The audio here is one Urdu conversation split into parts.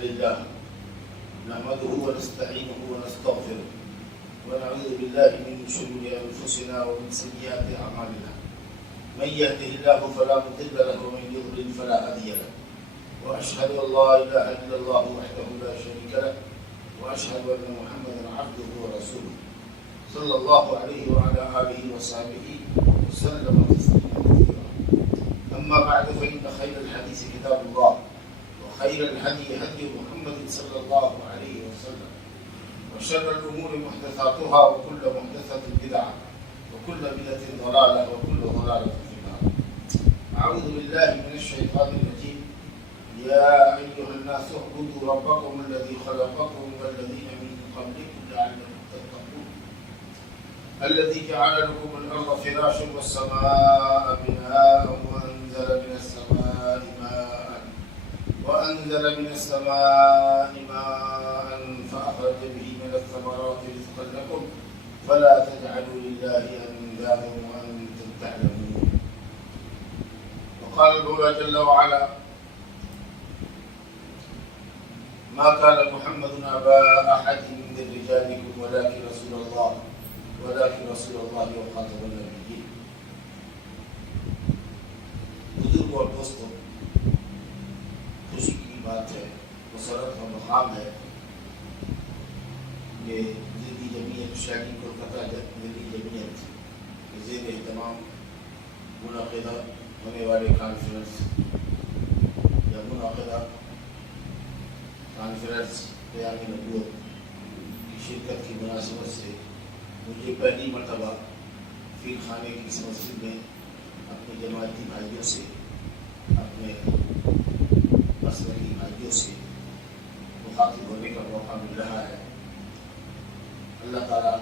لله نحمده ونستعينه ونستغفره ونعوذ بالله من شرور أنفسنا ومن سيئات أعمالنا من يهده الله فلا مضل له ومن يضلل فلا هادي له وأشهد أن لا إله إلا الله وحده لا شريك له وأشهد أن محمدا عبده ورسوله صلى الله عليه وعلى آله وصحبه وسلم تسليما كثيرا. أما بعد فإن خير الحديث كتاب الله وخير الهدي هدي محمد صلى الله عليه وسلم وشر الأمور محدثاتها وكل محدثة بدعة وكل بدعة ضلالة وكل ضلالة في النار. أعوذ بالله من الشيطان الرجيم. يا أيها الناس اعبدوا ربكم الذي خلقكم والذين من قبلكم لعلكم تتقون الذي جعل لكم الأرض فراشا والسماء بناء وأنزل من السماء ماء فأخرج به من الثمرات رزقا لكم فلا تجعلوا لله أندادا وأنتم تعلمون. وقال المولى جل وعلا ما كان محمد أبا أحد من رجالكم ولكن رسول الله وخاتم النبيين. بزرگ اور دوستوں، خوشی کی بات ہے، مسرت اور مقام ہے کہ دلی جمعیت شاہی کولکتہ دلی جمعیت کے زیر اہتمام منعقدہ ہونے والے کانفرنس یا منعقدہ کانفرنس قیام نبوت کی شرکت کی مناسبت سے مجھے پہلی مرتبہ پیر خانے کی اس مسجد میں اپنے جماعتی بھائیوں سے، اپنے مسلکی بھائیوں سے مخاطب ہونے کا موقع مل رہا ہے. اللہ تعالیٰ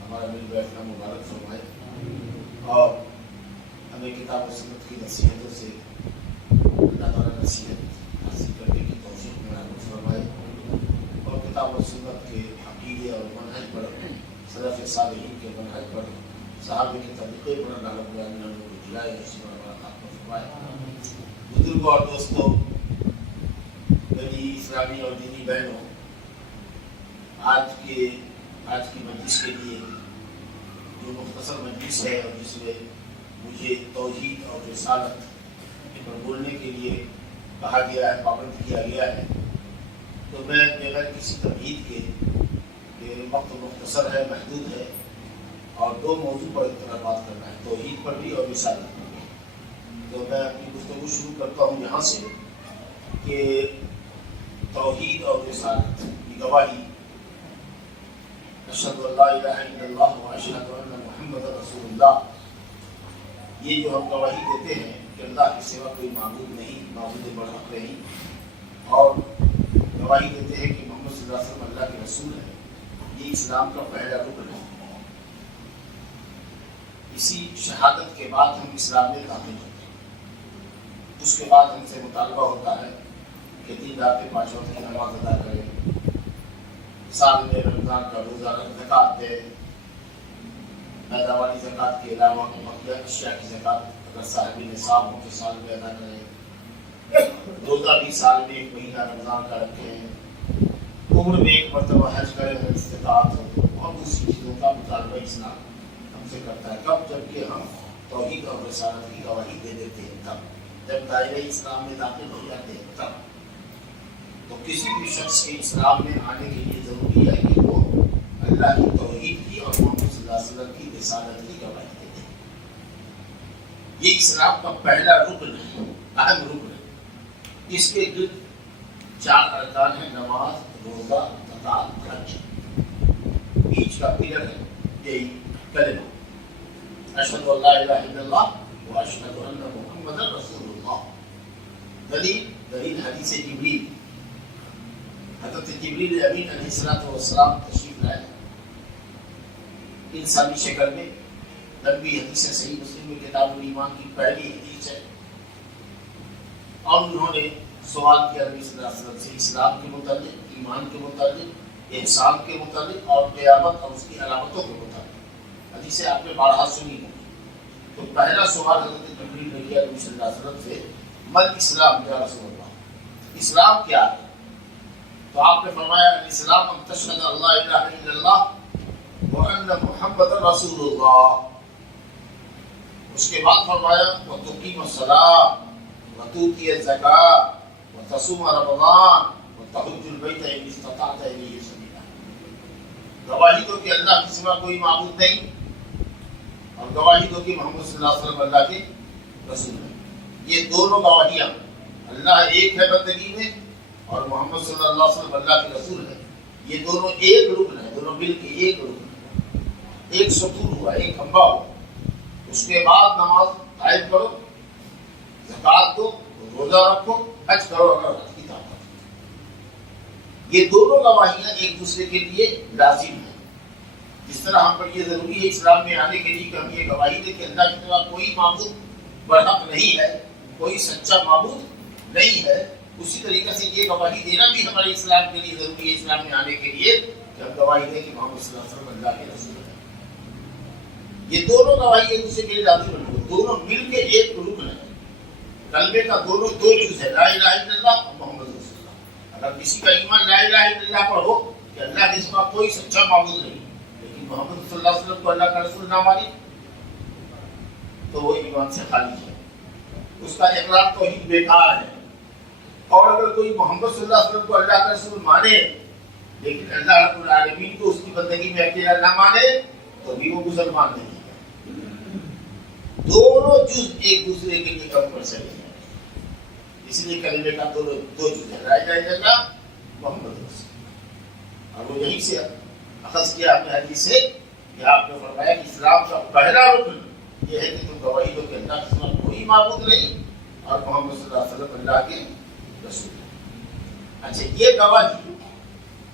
ہمارا مل بیٹھنا مبارک فرمائے اور ہمیں کتاب و سنت کی نصیحتوں سے اللہ تعالیٰ نصیحت حاصل کرنے کی توفیق عنایت فرمائے اور کتاب و سنت کے عقیدے اور منہج پر، سلف صالحین کے منہج پر، صحابہ کے طریقے پر اللہ رب العالمین کو دلائے اسی پر برکات فرمائے. بزرگوں اور دوستوں، میری اسلامی اور دینی بہنوں، آج کی مجلس کے لیے جو مختصر مجلس ہے اور جس میں مجھے توحید اور رسالت پر بولنے کے لیے کہا گیا ہے، پابند کیا گیا ہے، تو میں بغیر کسی تمہید کے کہ وقت مختصر ہے، محدود ہے اور دو موضوع پر اتنا بات کرنا ہے، توحید پر بھی اور رسالت پر بھی. تو میں اپنی گفتگو شروع کرتا ہوں یہاں سے کہ توحید اور رسالت کی گواہی، اشہد ان لا الہ الا اللہ واشہد ان محمد رسول اللہ، یہ جو ہم گواہی دیتے ہیں کہ اللہ کے سوا کوئی معبود نہیں، معبود برحق نہیں، اور گواہی دیتے ہیں کہ محمد صلی اللہ علیہ وسلم اللہ کے رسول ہے، یہ اسلام کا پہلا رکن ہے. اسی شہادت کے بعد ہم اسلام میں داخل ہوتے ہیں. اس کے بعد ہم سے مطالبہ ہوتا ہے کہ 3 رات کے 5 وقت کی نماز ادا کریں، سال میں رمضان کا روزہ، زکوٰۃ دیں، پیداواری زکوٰۃ کے علاوہ بقیہ اشیاء کی زکوٰۃ اگر صاحب نصاب ہو تو سال میں ادا کریں، روزہ بھی سال میں 1 مہینہ رمضان کا رکھیں، عمر میں 1 مرتبہ حج کریں اگر استطاعت ہو، اور دوسری چیزوں کا مطالبہ اسلام ہم سے کرتا ہے. کب؟ جبکہ ہم توحید اور رسالت کی گواہی دے دیتے ہیں، تب جب دائرہ اسلام میں داخل ہو جاتے ہیں تب. تو کسی بھی شخص کے اسلام میں آنے کے لیے ضروری ہے کہ وہ اللہ کی توحید کی اور محمد صلی اللہ علیہ وسلم کی رسالت کی گواہی دیتے ہیں. یہ اسلام کا پہلا رکن ہے، اہم رکن ہے. اس کے گرد 4 ارکان ہیں: نماز، روزہ، زکوٰۃ، حج. بیچ کا پلر ہے یہی کلمہ اشہد ان لا الہ الا اللہ واشہد ان محمد رسول اللہ. دلیل حدیث جبریل، حضرت جبریل امین علیہ السلام تشریف لائے انسانی شکل میں. لمبی حدیث ہے، صحیح مسلم میں کتاب الایمان کی پہلی حدیث ہے، اور انہوں نے سوال کیا نبی صلی اللہ علیہ وسلم سے اسلام کے متعلق، ایمان کے متعلق، احسان کے متعلق اور قیامت اور اس کی علامتوں کے متعلق. حدیثیں آپ نے بارہا سنی ہیں. تو پہلا سوال حضرت جبریل نے کیا نبی صلی اللہ علیہ وسلم سے، مل اسلام یا رسول اللہ، اسلام کیا ہے؟ تو آپ نے فرمایا الاسلام ان تشهد اللہ الہ الا اللہ وان محمد رسول اللہ. اس کے بعد فرمایا وتقیم الصلاۃ وتؤتی الزکاۃ وتصوم رمضان وتحج البیت ان استطعت الیہ سبیلا. گواہی دو کہ اللہ کے سوا کوئی معبود نہیں اور گواہی دو کہ محمد صلی اللہ علیہ وسلم اللہ کے رسول ہیں. یہ دونوں گواہیاں اللہ ایک ہے بندگی میں اور محمد صلی اللہ علیہ وسلم اللہ کے رسول ہے. یہ دونوں ایک رکن ہے, دونوں مل کے ایک رکن ہے, ایک ستون ہوا, ایک کھمبا ہوا. اس کے بعد نماز قائم کرو, زکات دو, روزہ رکھو, حج کرو اگر حج کی طاقت. یہ دونوں گواہیاں ایک دوسرے کے لیے لازم ہیں. جس طرح ہم پر یہ ضروری ہے اسلام میں آنے کے لیے کہ ہم یہ گواہی دیں کہ اللہ کے سوا کوئی معبود برحق نہیں ہے, کوئی سچا معبود نہیں ہے, اسی طریقے سے یہ گواہی دینا بھی ہمارے اسلام کے لیے ضروری ہے. اسلام میں آنے کے لیے کہ ہم گواہی دیں کہ محمد صلی اللہ علیہ وسلم اللہ کے رسول ہیں. یہ دونوں گواہی ایک دوسرے کے لیے لازم ہے, دونوں مل کے ایک رکن ہے. کلمے کا دونوں دو جز ہے, لا الہ الا اللہ اور محمد رسول اللہ. اگر کسی کا ایمان لا الہ الا اللہ پر ہو کہ اللہ کے سوا کوئی سچا معبود نہیں, لیکن محمد صلی اللہ علیہ وسلم کو اللہ کا رسول نہ مانے تو وہ ایمان سے خالی ہے, اس کا اقرار توحید بیکار ہے. اور اگر کوئی محمد صلی اللہ علیہ وسلم کو اللہ کا رسول مانے لیکن اللہ رب العالمین کو اس کی بندگی میں اکیلا نہ مانے تو بھی وہ مسلمان نہیں ہے. دونوں جز ایک دوسرے کے لیے کمپلسری ہیں. اس لیے کلمے کا دو جز ہے, لا الہ الا اللہ محمد رسول. اور وہ یہیں سے اخذ کیا ہم نے حدیث سے کہ آپ نے فرمایا کہ اسلام کا پہلا رکن یہ ہے کہ تم گواہی دو کہ اللہ کے سوا کوئی معبود نہیں اور محمد صلی اللہ علیہ وسلم اللہ کے رسول. اچھا, یہ گواہی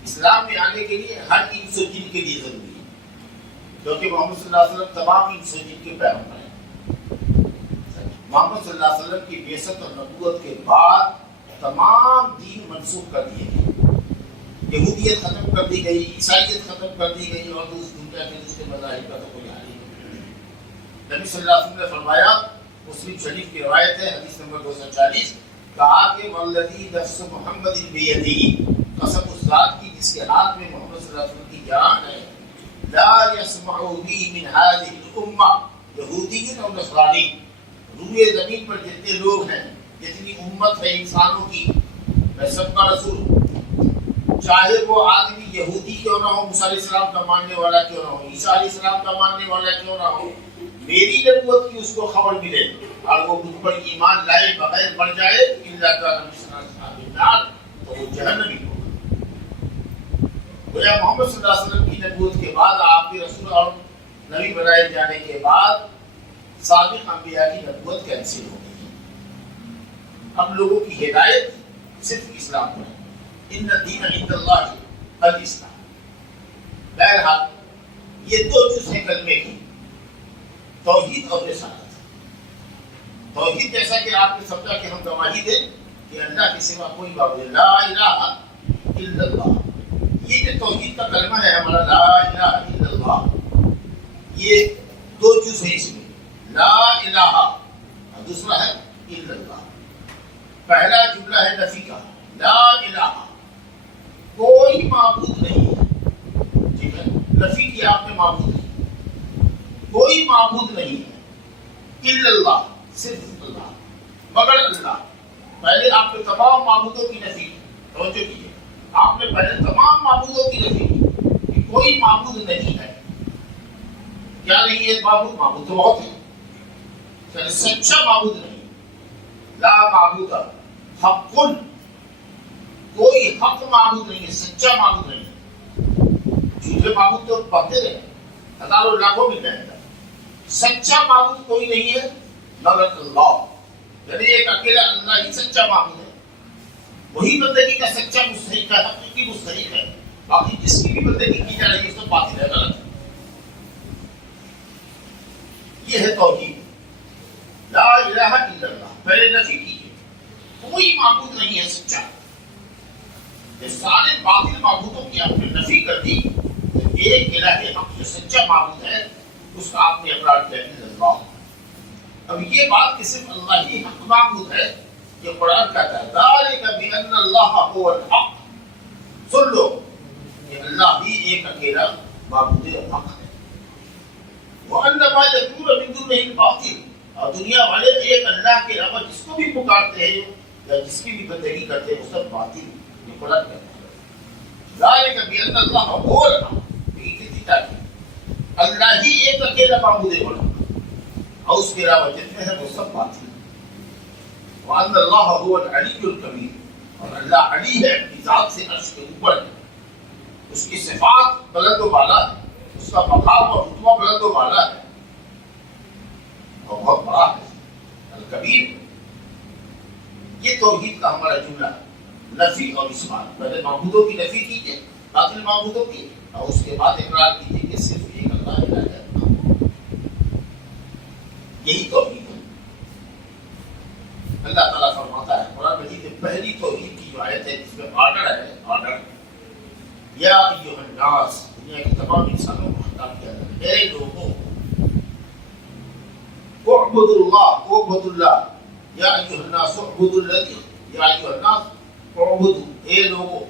اسلام میں آنے کے لیے ہر انس و جن کے لیے ضروری ہے, کیونکہ محمد صلی اللہ علیہ وسلم تمام انس و جن کے پیغمبر ہیں. محمد صلی اللہ علیہ وسلم کی بعثت اور نبوت کے بعد تمام دین منسوخ کر دیے گئے. یہودیت ختم کر دی گئی, عیسائیت ختم کر دی گئی اور دنیا کے دوسرے مذاہب کا تو کوئی حال نہیں. نبی صلی اللہ علیہ وسلم نے فرمایا, مسلم شریف کی روایت ہے حدیث نمبر 240, کہا کہ والذی نفس محمد بیدی, قسم اس ذات کی جس کے ہاتھ میں محمد صلی اللہ علیہ وسلم کی جان ہے, لا یسمع بی من هذه الامہ یہودی اور نصرانی, روئے زمین پر جتنے لوگ ہیں, جتنی امت ہے انسانوں کی, میں سب کا رسول ہوں, چاہے وہ آدمی یہودی کیوں نہ ہو, موسیٰ علیہ السلام کا ماننے والا کیوں نہ ہو, عیسیٰ علیہ السلام کا ماننے والا کیوں نہ ہو, میری نبوت کی اس کو خبر ملے اور وہ مجھ پر ایمان لائے بغیر مر جائے اللہ کا نبی تو وہ جہنمی ہوگا. گویا محمد صلی اللہ علیہ وسلم کی نبوت کے بعد, آپ کے رسول اور نبی بنائے جانے کے بعد سابق انبیاء کی نبوت کینسل ہو گئی. اب لوگوں کی ہدایت صرف اسلام پر ہے. ان الدین عند اللہ الاسلام. بہرحال یہ دو جز ہیں کلمے کی, توحید اور رسالت. توحید جیسا کہ آپ نے سمجھا کہ ہم گواہی دیں کہ اللہ کے سوا کوئی معبود لا الہ الا اللہ. یہ جو توحید کا کلمہ ہے ہمارا لا الہ الا اللہ, یہ دو جز ہے اس میں, لا الہ اور دوسرا ہے الا اللہ. پہلا جملہ ہے نفی کا, لا الہ کوئی معبود نہیں ہے. ٹھیک ہے, نفی کیا آپ نے معبود نہیں, کوئی معبود نہیں ہے, الا اللہ صرف اللہ, مگر اللہ. پہلے آپ نے تمام معبودوں کی نفی کی, توجہ کیجیے, آپ نے پہلے تمام معبودوں کی نفی کی کہ کوئی معبود نہیں ہے. کیا نہیں ہے معبود؟ معبود تو بہت ہے, یعنی سچا معبود نہیں. لا معبود حق, کوئی حق معبود نہیں ہے, سچا معبود نہیں ہے. جھوٹے معبود تو بنتے رہے, ہزاروں لاکھوں مل جائے گا. سچا معبود کوئی نہیں ہے مگر اللہ, یعنی ایک اکیلا اللہ ہی سچا معبود ہے. وہی بندگی کا سچا مستحق ہے, حقیقی مستحق ہے. باقی جس کی بھی بندگی کی جا رہی ہے اس کو باطل ہے, غلط ہے. یہ ہے توحید, لا الہ الا اللہ. پہلے نفی کیجیے, کوئی معبود نہیں ہے سچا. یہ سارے باطل معبودوں کی آپ نے نفی کر دی, ایک الہ حق جو سچا معبود ہے اس کا آپ نے اقرار کیا الا اللہ. اب یہ بات کہ صرف اللہ ہی حق معبود ہے, یہ قرآن کہتا ہے ذالک بان اللہ هو الحق سن لو کہ اللہ ہی ایک اکیلا معبود حق ہے، وَأَنَّ مَا يَدْعُونَ مِن دُونِهِ الْبَاطِلُ، اور دنیا والے ایک اللہ کے علاوہ جس کو بھی پکارتے ہیں یا جس کی بھی بندگی کرتے ہیں وہ سب باطل، یہ قرآن کہتا ہے ذَلِكَ بِأَنَّ اللَّهَ هُوَ الْحَقُّ، یہ کتنی تاکید، اللہ ہی ایک اکیلا معبود حق اور اس کے علاوہ جتنے ہیں وہ سب باطل، وَأَنَّ اللَّهَ هُوَ الْعَلِيُّ الْكَبِيرُ، اور اللہ علی ہے، اپنی ذات سے عرش کے اوپر ہے، اس کی صفات بلند و بالا ہے، اس کا مقام اور رتبہ بلند و بالا ہے اور بہت بڑا ہے، الکبیر۔ یہ توحید کا ہمارا جملہ ہے، نفی اور اثبات، پہلے معبودوں کی نفی کیجیے، باطل معبودوں کی، اور اس کے بعد اقرار کیجیے کہ صرف ایک اللہ الہ ہے، یہی توحید ہے۔ اللہ تعالیٰ فرماتا ہے قرآن مجید میں پہلی توحید کی جو آیت ہے جس میں آرڈر ہے، آرڈر یا ایھا الناس، دنیا کے تمام انسانوں کو خطاب کیا جاتا ہے، اے لوگوں اعبدوا اللہ، اعبدوا اللہ، یا ایھا الناس اعبدوا الذی، یا ایھا الناس اعبدوا، اے لوگوں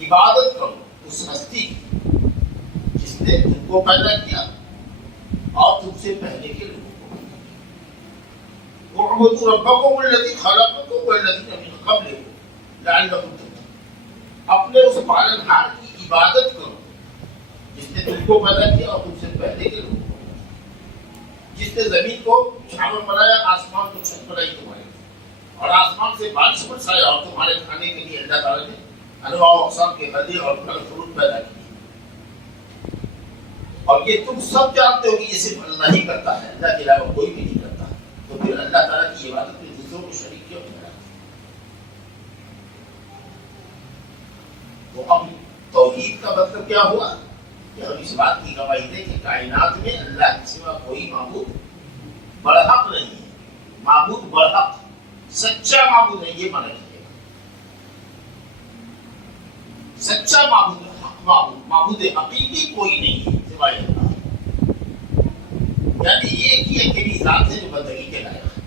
عبادت کرو اس ہستی کی جس نے تم کو پیدا کیا اور تم سے پہلے کے لوگوں کو پیدا کیا، اعبدوا ربکم الذی خلقکم والذین من قبلکم لعلکم تتقون، اپنے اس پالنہار کی عبادت کرو جس نے تم کو پیدا کیا اور تم سے پہلے کے لوگوں کو، جس نے زمین کو چھاؤں بنایا، آسمان کو چھت بنائی تمہارے، اور آسمان سے بارش برسایا اور تمہارے کھانے کے لیے اللہ تعالیٰ نے انواع و اقسام کے غلے اور پھل فروٹ پیدا کیے، اور یہ تم سب جانتے ہو کہ یہ صرف اللہ ہی کرتا ہے، اللہ کے علاوہ کوئی بھی نہیں کرتا، تو پھر اللہ تعالیٰ کی عبادت میں دوسروں کو شریک کیوں ٹھہراتے؟ تو اب توحید کا مطلب کیا ہوا کہ ہم اس بات کی گواہی دیں کہ کائنات میں اللہ کے سوا کوئی معبود برحق نہیں ہے، معبود برحق سچا معبود ہے، یہ مانا جائے گا، سچا معبود حق معبود، معبود حقیقی کوئی نہیں ہے سوائے اللہ، یعنی یہ کی اکیلی ذات ہے جو بندگی کے لائق ہے۔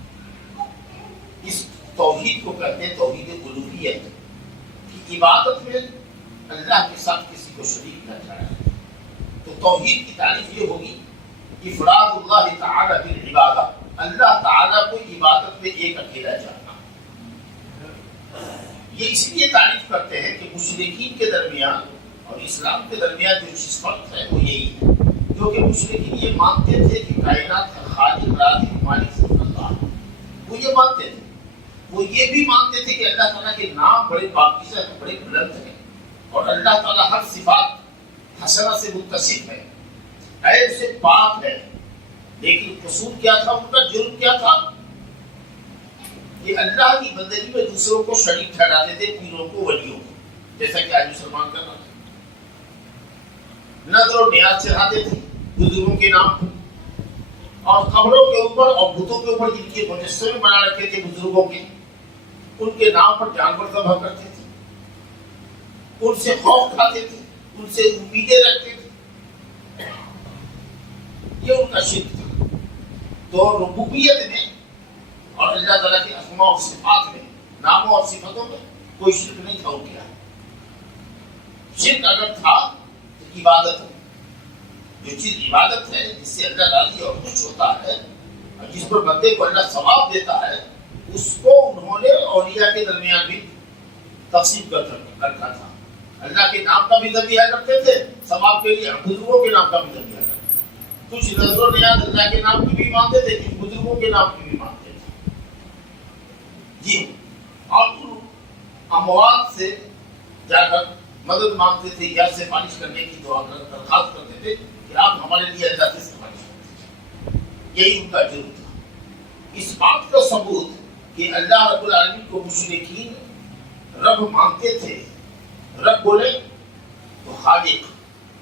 اس توحید کو کہتے ہیں توحید الوہیت، کی عبادت میں اللہ کے ساتھ کسی کو شریک نہ ٹھہرایا۔ تو توحید کی تعریف یہ ہوگی افراد اللہ تعالی بالعبادہ، اللہ تعالیٰ کو عبادت میں ایک اکیلا جاننا۔ یہ اس لیے تعریف کرتے ہیں کہ مشرکین کے درمیان اور اسلام کے درمیان جو چیز فرق ہے وہ یہی ہے، جو کہ مشرکین یہ مانتے تھے کہ کائنات کا خالق رازق مالک صرف اللہ ہے، وہ یہ مانتے تھے، وہ یہ بھی مانتے تھے کہ اللہ تعالیٰ کے نام بڑے پاکیزہ ہیں، بڑے بلند ہیں، اور اللہ تعالیٰ ہر صفات حسنہ سے متصف ہے، عیب سے پاک ہے، لیکن قصور کیا تھا، ان کا جرم کیا تھا کہ اللہ کی بندگی میں دوسروں کو شریک ٹھہراتے تھے، پیروں کو، ولیوں کو، جیسا کہ آج مسلمان کر رہا ہے، نظر و نیاز چڑھاتے تھے بزرگوں کے نام پر، اور قبروں کے اوپر اور بتوں کے اوپر جن کے مجسمے بنا رکھے تھے بزرگوں کے، ان کے نام پر جانور ذبح کرتے تھے، ان سے خوف کھاتے تھے، ان سے امیدیں رکھتے تھے، یہ ان کا شرک تھا۔ تو ربوبیت میں اور اللہ تعالیٰ کے اسماء و صفات میں، ناموں اور صفتوں میں کوئی شرک نہیں تھا ان کے یہاں۔ شرک اگر تھا تو عبادت ہے، جو چیز عبادت ہے جس سے اللہ راضی اور خوش ہوتا ہے اور جس پر بندے کو اللہ ثواب دیتا ہے، اس کو انہوں نے اولیاء کے درمیان بھی تقسیم کر رکھا تھا۔ اللہ کے نام کا بھی ذبیحہ کرتے تھے ثواب کے لیے، بزرگوں کے نام کا بھی ذبیحہ کرتے تھے، کچھ نظر و نیاز اللہ کے نام کی بھی مانتے تھے، کچھ بزرگوں کے نام کی بھی مانتے تھے جی، اور اموات سے جا کر مدد مانگتے تھے یا سفارش کرنے کی دعا درخواست کرتے تھے کہ آپ ہمارے لیے اللہ سے سفارش کرتے تھے، یہی ان کا جرم تھا۔ اس بات کا ثبوت کہ اللہ رب العالمین کو مشرکین رب مانتے تھے، رب بولے تو خالق،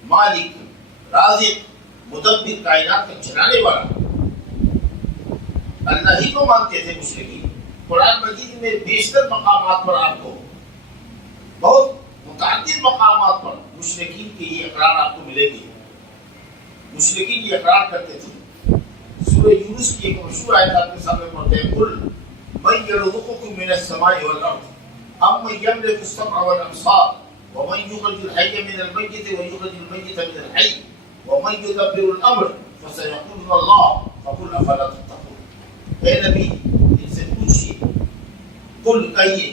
مالک، رازق، مدبر، کائنات کا چلانے والا اللہ ہی کو مانتے تھے مشرکین۔ قرآن مجید میں بیشتر مقامات پر آپ کو، بہت متعدد مقامات پر مشرکین کے یہ اقرار آپ کو ملے گی۔ مشرکین یہ اقرار کرتے تھے۔ سورہ یونس کی ایک مشہور آیت آپ کے سامنے پڑھتے ہیں، قل من یرزقکم من السماء والارض، أَمَّنْ يَمْلِكُ السَّمْعَ وَالْأَبْصَارَ وَمَنْ يُخْرِجُ الْحَيَّ مِنَ الْمَيِّتِ وَيُخْرِجُ الْمَيِّتَ مِنَ الْحَيِّ وَمَنْ يُدَبِّرُ الْأَمْرَ فَسَيَقُولُونَ اللَّهُ فَقُلْ أَفَلَا تَتَّقُونَ۔ اے نبی ان سے پوچھیے، قل کہیے،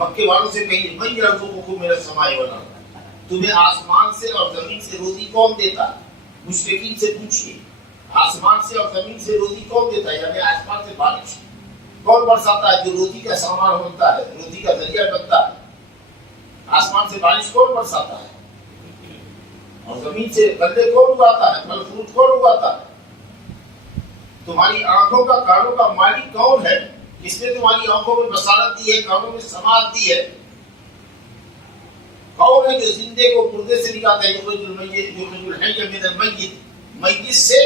مکے والوں سے کہیے، مَن يَرْزُقُكُم مِّنَ السَّمَاءِ وَالْأَرْضِ، تمہیں آسمان سے اور زمین سے روزی کون دیتا ہے؟ مشرکین سے پوچھیے آسمان سے اور زمین سے روزی کون دیتا ہے، یعنی آسمان سے بارش کون برساتا ہے جو روزی کا سامان ہوتا ہے، روزی کا ذریعہ بنتا ہے؟ آسمان سے بارش کون برساتا ہے؟ اور زمین سے غلے کون اگاتا ہے، پھل فروٹ کون اگاتا ہے؟ تمہاری آنکھوں کا کانوں کا مالک کون ہے؟ کس نے تمہاری آنکھوں میں بصارت دی ہے، کانوں میں سماعت دی ہے؟ کون ہے جو زندے کو مردے سے نکالتا ہے؟ یخرج الحی من المیت، میت سے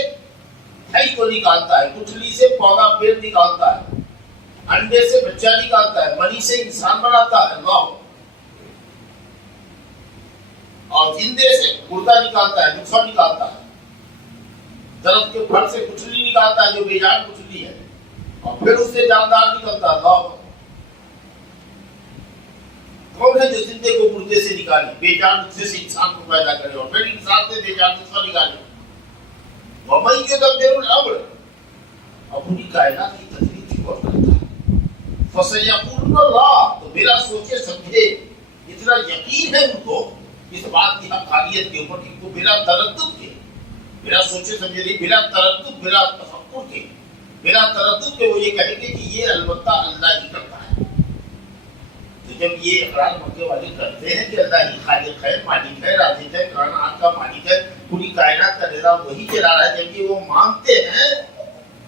حی کو نکالتا ہے، گٹھلی سے پودا پیڑ نکالتا ہے، انڈے سے بچہ نکالتا ہے، منی سے انسان بناتا ہے اللہ، اور زندے سے مردہ نکالتا ہے، نطفہ نکالتا ہے، درخت کے پھل سے گٹھلی نکالتا ہے جو بے جان گٹھلی ہے، اور پھر اس سے جاندار نکلتا ہے اللہ۔ کون ہے جو زندے کو مردے سے نکالے، بے جان نطفے سے انسان کو پیدا کرے، اور پھر انسان سے بے جان نطفہ نکالے؟ وَمَن يُدَبِّرُ الْأَمْرَ، اور پوری کائنات کی تدبیر کون کرتا ہے؟ فَسَيَقُولُونَ اللَّهُ، تو بلا سوچے سمجھے، اتنا یقین ہے ان کو اس بات کی حقانیت کے اوپر، ان کو بلا تردد کے، بلا سوچے سمجھے نہیں، بلا تردد، بلا تفکر کے، بلا تردد کے وہ یہ کہیں گے کہ یہ البتہ اللہ ہی کرتا ہے۔ تو جب یہ اقرار مکے والے کرتے ہیں کہ اللہ ہی خالق ہے، مالک ہے، رازق ہے، کائنات کا مالک ہے، پوری کائنات کا نظام وہی چلا رہا ہے، جب یہ وہ مانتے ہیں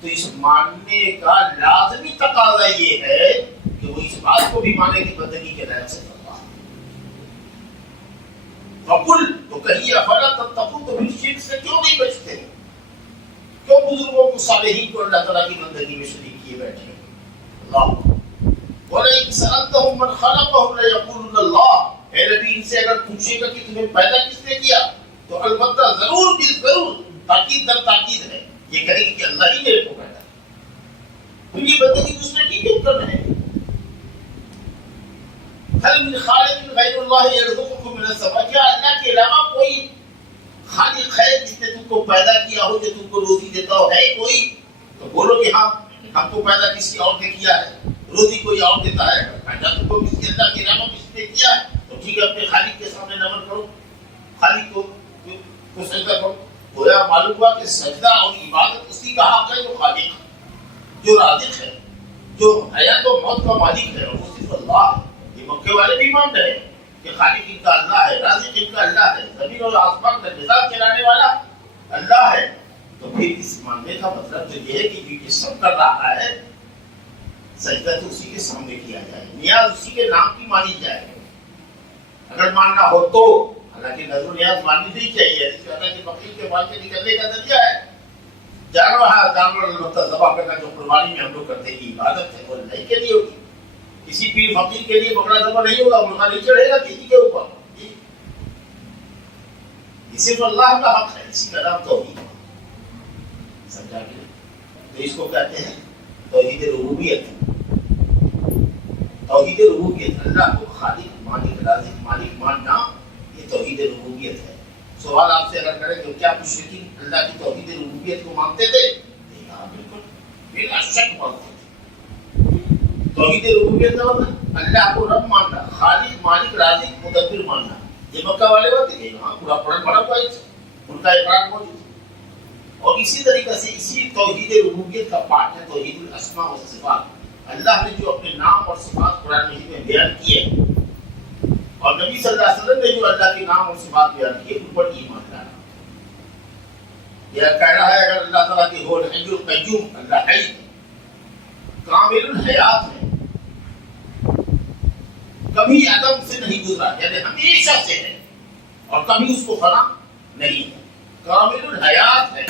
تو اس ماننے کا لازمی تقاضا یہ ہے کہ وہ اس بات کو بھی مانے کہ بندگی کے لائق سے اللہ ہے۔ فقل، تو کہیے، افلا تتقون، تو پھر شرک سے کیوں نہیں بچتے؟ کیوں بزرگوں کو صالحین کو اللہ تعالیٰ کی بندگی میں شریک کیے بیٹھے اللہ؟ وَلَئِن سَأَلْتَهُم مَّنْ خَلَقَهُمْ لَيَقُولُنَّ اللَّهُ، اے نبی ان سے اگر پوچھے گا کہ تمہیں پیدا کس نے کیا، تو البتہ ضرور ضرور تاکید در تاکید ہے، یہ کہے گی کہ اللہ ہی میرے کو پیدا کیا۔ پھر یہ بندگی دوسرے کی کیوں کر رہے ہیں؟ هَلْ مِنْ خَالِقٍ غَيْرُ اللَّهِ يَرْزُقُكُم مِّنَ السَّمَاءِ، کیا اللہ کے علاوہ کوئی خالق ہے جس نے تم کو پیدا کیا ہو، جو تم کو روزی دیتا ہو؟ ہے کوئی؟ تو بولو کہ ہاں، ہم کو پیدا کسی اور نے کیا ہے، روزی کوئی اور دیتا ہے، پیدا تم کو کسی اللہ کے علاوہ کسی نے کیا ہے؟ تو ٹھیک ہے، اپنے خالق کے سامنے نمن کرو، خالق کو سجدہ کرو۔ گویا معلوم ہوا کہ سجدہ اور عبادت اسی کا حق ہے جو خالق ہے، جو رازق ہے، جو حیات و موت کا مالک ہے، اور وہ صرف اللہ ہے۔ یہ مکے والے بھی مان رہے ہیں کہ خالق ان کا اللہ ہے، رازق ان کا اللہ ہے، زمین اور آسمان کا نظام چلانے والا اللہ ہے۔ تو پھر اس ماننے کا مطلب تو یہ ہے کہ جو یہ سب کر رہا ہے، سجدہ تو اسی کے سامنے کیا جائے، نیاز اسی کے نام کی مانی جائے۔ اگر ماننا ہو تو، حالانکہ نظر و نیاز ماننی نہیں چاہیے، اس طرح کہ بکری کے بال سے نکلنے کا ذریعہ ہے۔ جانور ہے، جانور البتہ ذبح کرنا جو قربانی میں ہم لوگ کرتے ہیں عبادت ہے، وہ اللہ کے لیے ہوگی۔ کسی پیر فقیر کے لیے بکرا ذبح نہیں ہوگا، مرغا نہیں چڑھے گا کسی کے اوپر، یہ صرف اللہ کا حق ہے، اسی کا نام توحید ہے۔ سمجھا کہ تو اس کو کہتے ہیں توحید ربوبیت۔ توحید ربوبیت، اللہ کو خالق، مالک، رازق، مالک ماننا، یہ توحید ربوبیت ہے۔ سوال آپ سے اگر کریں کہ کیا مشرکین اللہ کی توحید ربوبیت کو مانتے تھے؟ ہاں بالکل، بلا شک مانتے تھے۔ توحید ربوبیت کا مطلب اللہ کو رب ماننا، خالق، مالک، رازق، مدبر ماننا۔ یہ مکہ والے ہوتے تھے، ہاں پورا قرآن پڑھا ہوا ہے، ان کا اقرار موجود ہے۔ اور اسی طریقے سے اسی توحید ربوبیت کا پارٹ ہے توحید الاسماء و صفات۔ اللہ نے جو اپنے نام اور صفات قرآن مجید میں بیان کیے، اور نبی صلی اللہ علیہ وسلم نے جو اللہ کے نام اور صفات بیان کیے، ان پر ایمان لانا۔ یہ کہہ رہا ہے اگر اللہ تعالیٰ کی ہو الحی القیوم، اللہ حی کامل الحیات ہے، کبھی عدم سے نہیں گزرا، یعنی ہمیشہ سے ہے، اور کبھی اس کو فنا نہیں ہے، کامل الحیات ہے،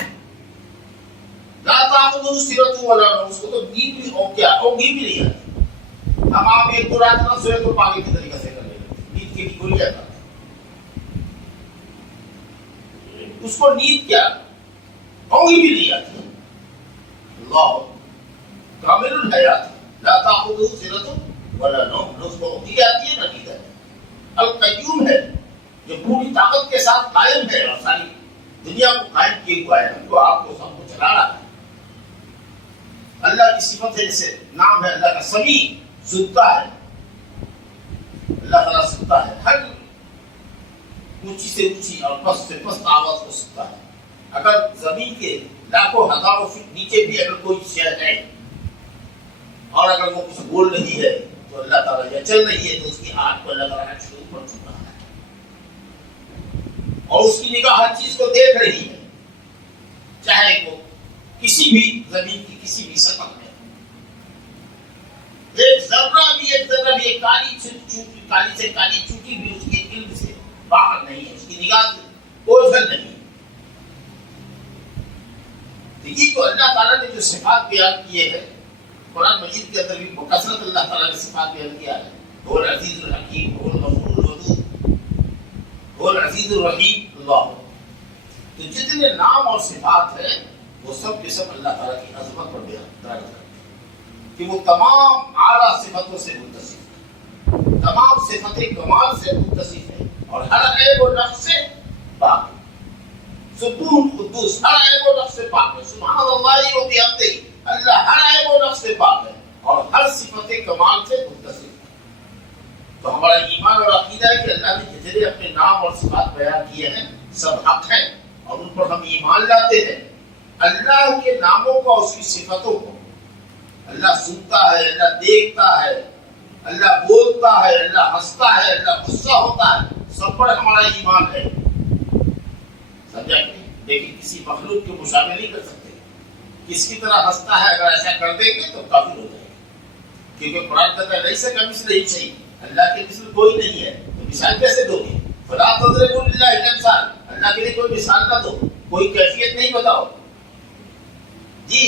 لا تأخذہ سنۃ ولا نوم، اس کو تو نیند بھی اونگی بھی نہیں آتی۔ ہم آپ ایک دو رات نہ سوئے تو پاگل کے طریقے سے کر لیں، نیند کی گولی آتا، اس کو نیند کیا اونگی بھی نہیں آتی۔ اللہ کامل الحیات، لا تأخذہ سنۃ ولا نوم، نہ اس کو اٹھی جاتی ہے نہ نیند آتی ہے۔ القیوم ہے جو پوری طاقت کے ساتھ قائم ہے اور ساری دنیا کو قائم کیے ہوا ہے، ہم کو آپ کو سب کو چلا رہا ہے۔ اللہ کی صفت ہے، جیسے نام ہے اللہ کا سمیع، سنتا ہے۔ اللہ تعالیٰ سنتا ہے، ہر اونچی سے اونچی اور پست سے پست آواز کو سنتا ہے۔ اگر زمین کے لاکھوں ہزاروں فٹ نیچے بھی اگر کوئی شے ہے اور اگر وہ کچھ بول رہی ہے تو اللہ تعالیٰ، یا چل رہی ہے تو اس کی ہاتھ کو اللہ تعالیٰ عرش کے اوپر چھو رہا ہے اور اس کی نگاہ ہر چیز کو دیکھ رہی ہے، چاہے وہ کسی بھی زمین کی کسی بھی سطح میں ایک ذرہ بھی ایک کالی سے کالی چوٹی بھی اس کے علم سے باہر نہیں ہے، اس کی نگاہ سے اوجھل نہیں ہے۔ تو یہ جو اللہ تعالیٰ نے جو صفات بیان کیے ہیں قرآن مجید کے اندر بھی بکثرت اللہ تعالیٰ نے صفات بیان کیا ہے، هو العزیز الحکیم، هو الغفور الودود، هو العزیز الرحیم اللہ۔ تو جتنے نام اور صفات ہیں وہ سب کے سب اللہ تعالیٰ کی عظمت پر بیان کرتے ہیں کہ وہ تمام اعلیٰ صفتوں سے متصف ہے، تمام صفت کمال سے متصف ہے اور ہر عیب و نقص سے پاک ہے۔ سبوح قدوس، ہر عیب و نقص سے پاک ہے۔ سبحان اللہ و بحمدہ، اللہ ہر عیب و نقص سے پاک ہے اور ہر صفت کمال سے متصف ہے۔ تو ہمارا ایمان اور عقیدہ ہے کہ اللہ نے جتنے اپنے نام اور صفات بیان کیے ہیں سب حق ہیں اور ان پر ہم ایمان لاتے ہیں۔ اللہ کے ناموں کو اور اس کی صفتوں کو، اللہ سنتا ہے، اللہ دیکھتا ہے، اللہ بولتا ہے، اللہ ہنستا ہے، اللہ غصہ ہوتا ہے، سب پر ہمارا ایمان ہے، سمجھا کہ نہیں؟ لیکن کسی مخلوق کے مشابہ نہیں کر سکتے۔ کس کی طرح ہنستا ہے اگر ایسا کر دیں گے تو کافر ہو جائے گا، کیونکہ قرآن کہتا ہے لیس کمثلہ شیء، اللہ کے مثل کوئی نہیں ہے، تو مثال کیسے دو گے؟ فلا تضربوا للہ الامثال، اللہ کے لیے کوئی مثال نہ دو، کوئی کیفیت نہیں بتاؤ، جی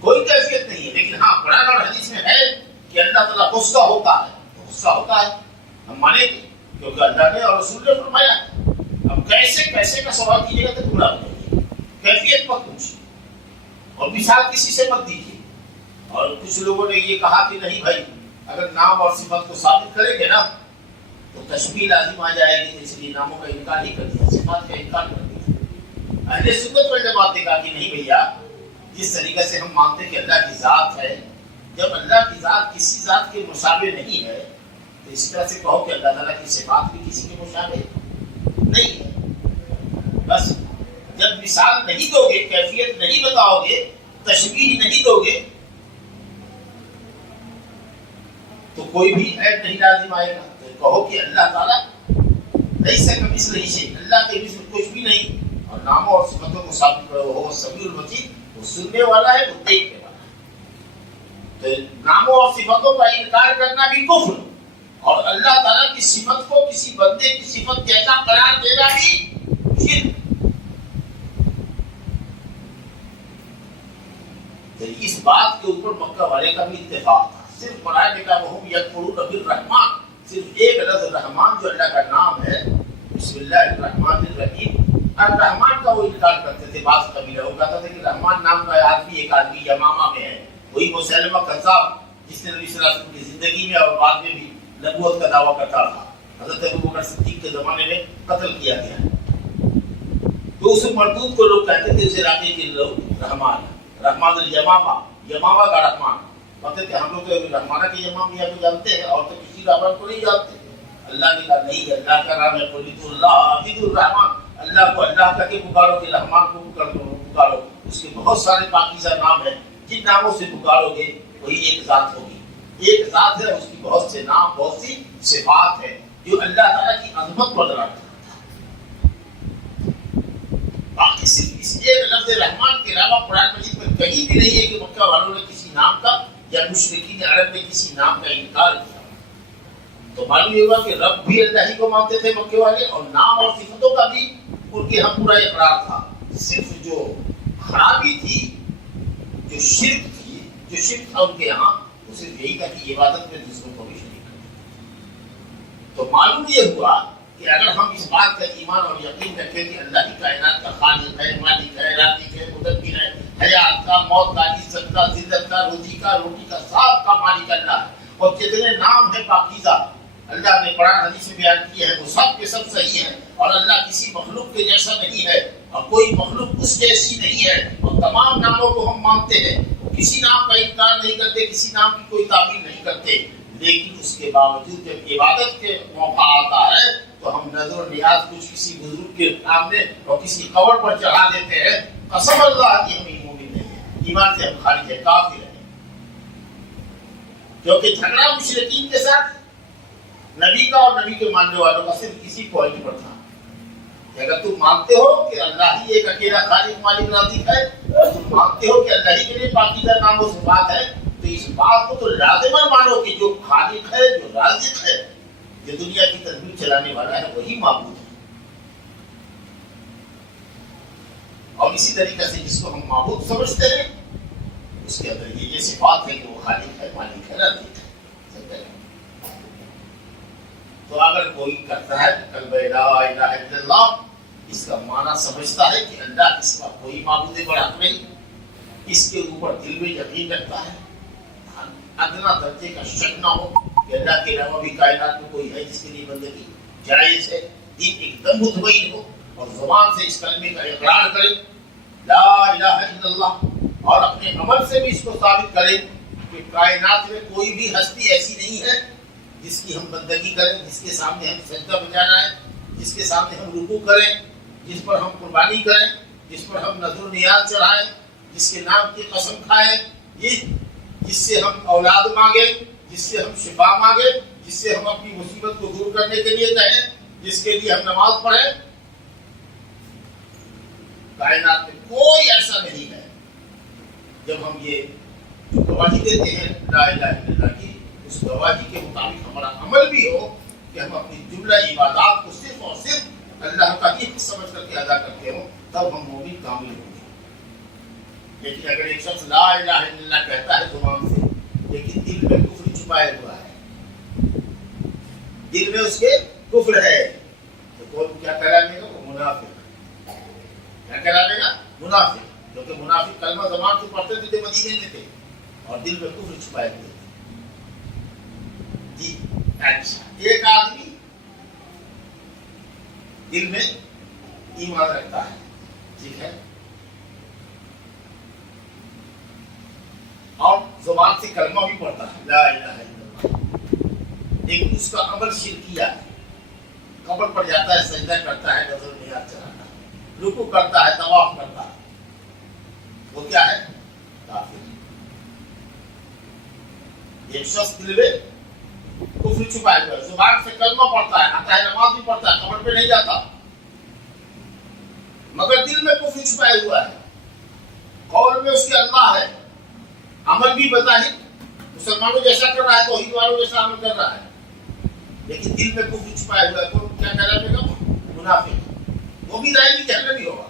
کوئی کیفیت نہیں ہے۔ لیکن ہاں قرآن اور حدیث میں ہے کہ اللہ تعالیٰ غصہ ہوتا ہے، تو غصہ ہوتا ہے ہم مانیں گے کیونکہ اللہ نے اور رسول نے فرمایا۔ اب کیسے کا سوال کیجیے گا تو پورا ہو جائے گا، کیفیت مت پوچھیے اور مثال کسی سے مت دیجیے۔ اور کچھ لوگوں نے یہ کہا کہ نہیں بھائی اگر نام اور صفت کو ثابت کریں گے نا تو تشبیہ لازم آ جائے گی، اس لیے ناموں کا انکار ہی کر دیا، صفات کا انکار کر دیا۔ اہل سنت والجماعت نے کہا کہ نہیں بھیا، جس طریقے سے ہم مانتے کہ اللہ کی ذات ہے، جب اللہ کی ذات کسی ذات کے مشابہ نہیں ہے تو اس طرح سے کہو کہ اللہ تعالیٰ کی صفات بھی کسی کے مشابہ نہیں ہے۔ بس جب مثال نہیں دو گے، کیفیت نہیں بتاؤ گے، تشبیہ نہیں دو گے تو کوئی بھی عیب نہیں لازم آئے گا۔ تو کہو کہ اللہ تعالیٰ لیس کمثلہ شیء، اللہ کے مثل کچھ بھی نہیں، اور ناموں اور صفتوں کو ثابت کرو، وہ سمیع البصیر، وہ سننے والا ہے، وہ دیکھنے والا ہے۔ تو ناموں اور صفتوں کا انکار کرنا بھی کفر، اور اللہ تعالیٰ کی صفت کو کسی بندے کی صفت جیسا قرار دینا بھی شرک۔ تو اس بات کے اوپر مکہ والے کا بھی اتفاق تھا۔ صرف قرآن کا وہم یکفرون بالرحمن، صرف ایک لفظ رحمان جو اللہ کا نام ہے، بسم اللہ الرحمن الرحیم، الرحمن کا وہ انکار کرتے تھے۔ بعض قبیلہ وہ کہتا تھا کہ رحمان نام کا آدمی ایک آدمی یمامہ میں ہے، وہی مسلمہ کذاب جس نے نبی صلی اللہ علیہ وسلم کی زندگی میں اور بعد میں بھی نبوت کا دعویٰ کرتا تھا، حضرت ابوبکر صدیق کے زمانے میں قتل کیا گیا۔ تو اس مردود کو لوگ کہتے تھے، اس علاقے کے لوگ رحمان رحمان الیمامہ، یمامہ کا رحمان کہتے تھے۔ ہم لوگ رحمانہ کے یمامیہ کو جانتے ہیں اور تو کسی رحمان کو نہیں جانتے۔ اللہ نے کہا نہیں، اللہ کا نام ہے قُلِ اللہ عبید الرحمان، اللہ کو اللہ کہہ کے پکارو کہ رحمان کو پکارو۔ اس کے بہت سارے پاکیزہ نام ہیں، جن ناموں سے پکارو گے وہی ایک ذات ہوگی، ایک ذات ہے، اس کی بہت سے نام، بہت سی صفات ہیں جو اللہ تعالیٰ کی عظمت کو دلاتا ہے۔ باقی صرف اس ایک لفظ رحمان کے علاوہ قرآن مجید میں کہیں بھی نہیں ہے کہ مکہ والوں نے کسی نام کا یا مشرکین عرب نے کسی نام کا انکار کیا۔ تو معلوم یہ ہوا کہ رب بھی اللہ ہی کو مانتے تھے مکے والے، اور نام اور صفتوں کا بھی ان کے یہاں پورا اقرار تھا۔ صرف جو خرابی تھی، جو شرک تھی، جو شرک تھا ان کے یہاں، وہ صرف یہی تھا کہ عبادت میں دوسروں کو بھی شریک کرتے۔ تو معلوم یہ ہوا کہ اگر ہم اس بات کا ایمان اور یقین رکھیں کہ اللہ کی کائنات کا خالق ہے، مالک ہے، رازق ہے، مدبر ہے، حیات کا، موت کا، عزت کا، ذلت کا، روزی کا، روٹی کا، سب کا مالک اللہ ہے، اور جتنے نام ہیں پاکیزہ اللہ نے قرآن حدیث میں بیان کیے ہیں وہ سب کے سب صحیح ہیں، اور اللہ کسی مخلوق کے جیسا نہیں ہے اور کوئی مخلوق اس جیسی نہیں ہے، اور تمام ناموں کو ہم مانتے ہیں، کسی نام کا انکار نہیں کرتے، کسی نام کی کوئی تعبیر نہیں کرتے، لیکن اس کے باوجود جب عبادت کے موقع آتا ہے تو ہم نظر و نیاز کچھ کسی بزرگ کے سامنے اور کسی قبر پر چڑھا دیتے ہیں، قسم اللہ کی ہم مومن نہیں ہیں، ایمان سے ہم خارج ہیں، کافر ہیں، کیونکہ جھگڑا مشرکین کے ساتھ نبی کا اور نبی کے ماننے والوں کا صرف اسی پوائنٹ پر تھا کہ اگر تم مانتے ہو کہ اللہ ہی ایک اکیلا خالق مالک رازق ہے، اور تم مانتے ہو کہ اللہ ہی کے لیے پاکیزہ نام و صفات ہے، تو اس بات کو تو لازماً مانو کہ جو خالق ہے، جو رازق ہے، جو دنیا کی تدبیر چلانے والا ہے، وہی معبود ہے۔ اور اسی طریقے سے جس کو ہم معبود سمجھتے ہیں اس کے اندر یہ صفات ہے کہ وہ خالق ہے، مالک ہے، رازق ہے۔ تو اگر کوئی کرتا ہے کلمہ لا الہ الا اللہ، اس کا معنی سمجھتا ہے کہ اللہ کے سوا کوئی معبود برحق نہیں، اس کے اوپر دل میں یقین رکھتا ہے، ادنا درجے کا شک نہ ہو کہ اللہ کے علاوہ بھی کائنات میں کوئی ہے جس کے لیے بندگی جائز ہے، دل ایک دم مطمئن ہو اور زبان سے اس کلمے کا اقرار کرے لا الہ الا اللہ، اور اپنے عمل سے بھی اس کو ثابت کرے کہ کائنات میں کوئی بھی ہستی ایسی نہیں ہے جس کی ہم بندگی کریں، جس کے سامنے ہم سجدہ بجانا ہے، جس کے سامنے ہم رکوع کریں، جس پر ہم قربانی کریں، جس پر ہم نذر و نیاز چڑھائیں، جس کے نام کی قسم کھائیں، جس سے ہم اولاد مانگیں، جس سے ہم شفا مانگیں، جس سے ہم اپنی مصیبت کو دور کرنے کے لیے کہیں، جس کے لیے ہم نماز پڑھیں، کائنات میں کوئی ایسا نہیں ہے۔ جب ہم یہ گواہی دیتے ہیں لا الہ الا اللہ کی، اس گواہی کے مطابق ہمارا عمل بھی ہو کہ ہم اپنی جملہ عبادات کو صرف اور صرف اللہ کا ہی سمجھ کر کے ادا کرتے ہوں، تب ہم مومن کامل ہوں گے۔ لیکن اگر ایک شخص لا الہ الا اللہ کہتا ہے زبان سے لیکن دل میں کفر چھپائے ہوا ہے، دل میں اس کے کفر ہے، تو کون کیا کہلانے گا؟ وہ منافق۔ کیا کہلانے گا؟ منافق، کیونکہ منافق کلمہ زبان سے پڑھتے تھے جو مدینے میں تھے اور دل میں کفر چھپائے ہوئے تھے۔ جی اچھا، ایک آدمی دل میں ایمان رکھتا ہے، ٹھیک ہے، اور زبان سے کلمہ بھی پڑھتا ہے لا الہ الا اللہ، لیکن اس کا عمل شرکیہ ہے، قبر پر جاتا ہے، سجدہ کرتا ہے، نذر و نیاز چڑھاتا ہے، رکوع کرتا ہے، طواف کرتا ہے، وہ کیا ہے؟ کافر۔ ایک شخص دل میں کفر چھپائے ہوا ہے، زبان سے کلمہ پڑھتا ہے، آتا ہے، نماز بھی پڑھتا ہے، قبر پہ نہیں جاتا، مگر دل میں کفر چھپائے ہوا ہے، قول میں اس کے اللہ ہے، عمل بھی بظاہر مسلمانوں جیسا کر رہا ہے، توحید والوں جیسا عمل کر رہا ہے، لیکن دل میں کفر چھپائے ہوا ہے، کون کیا کہلانے گا؟ منافق۔ وہ بھی دائمی جہنمی ہوگا،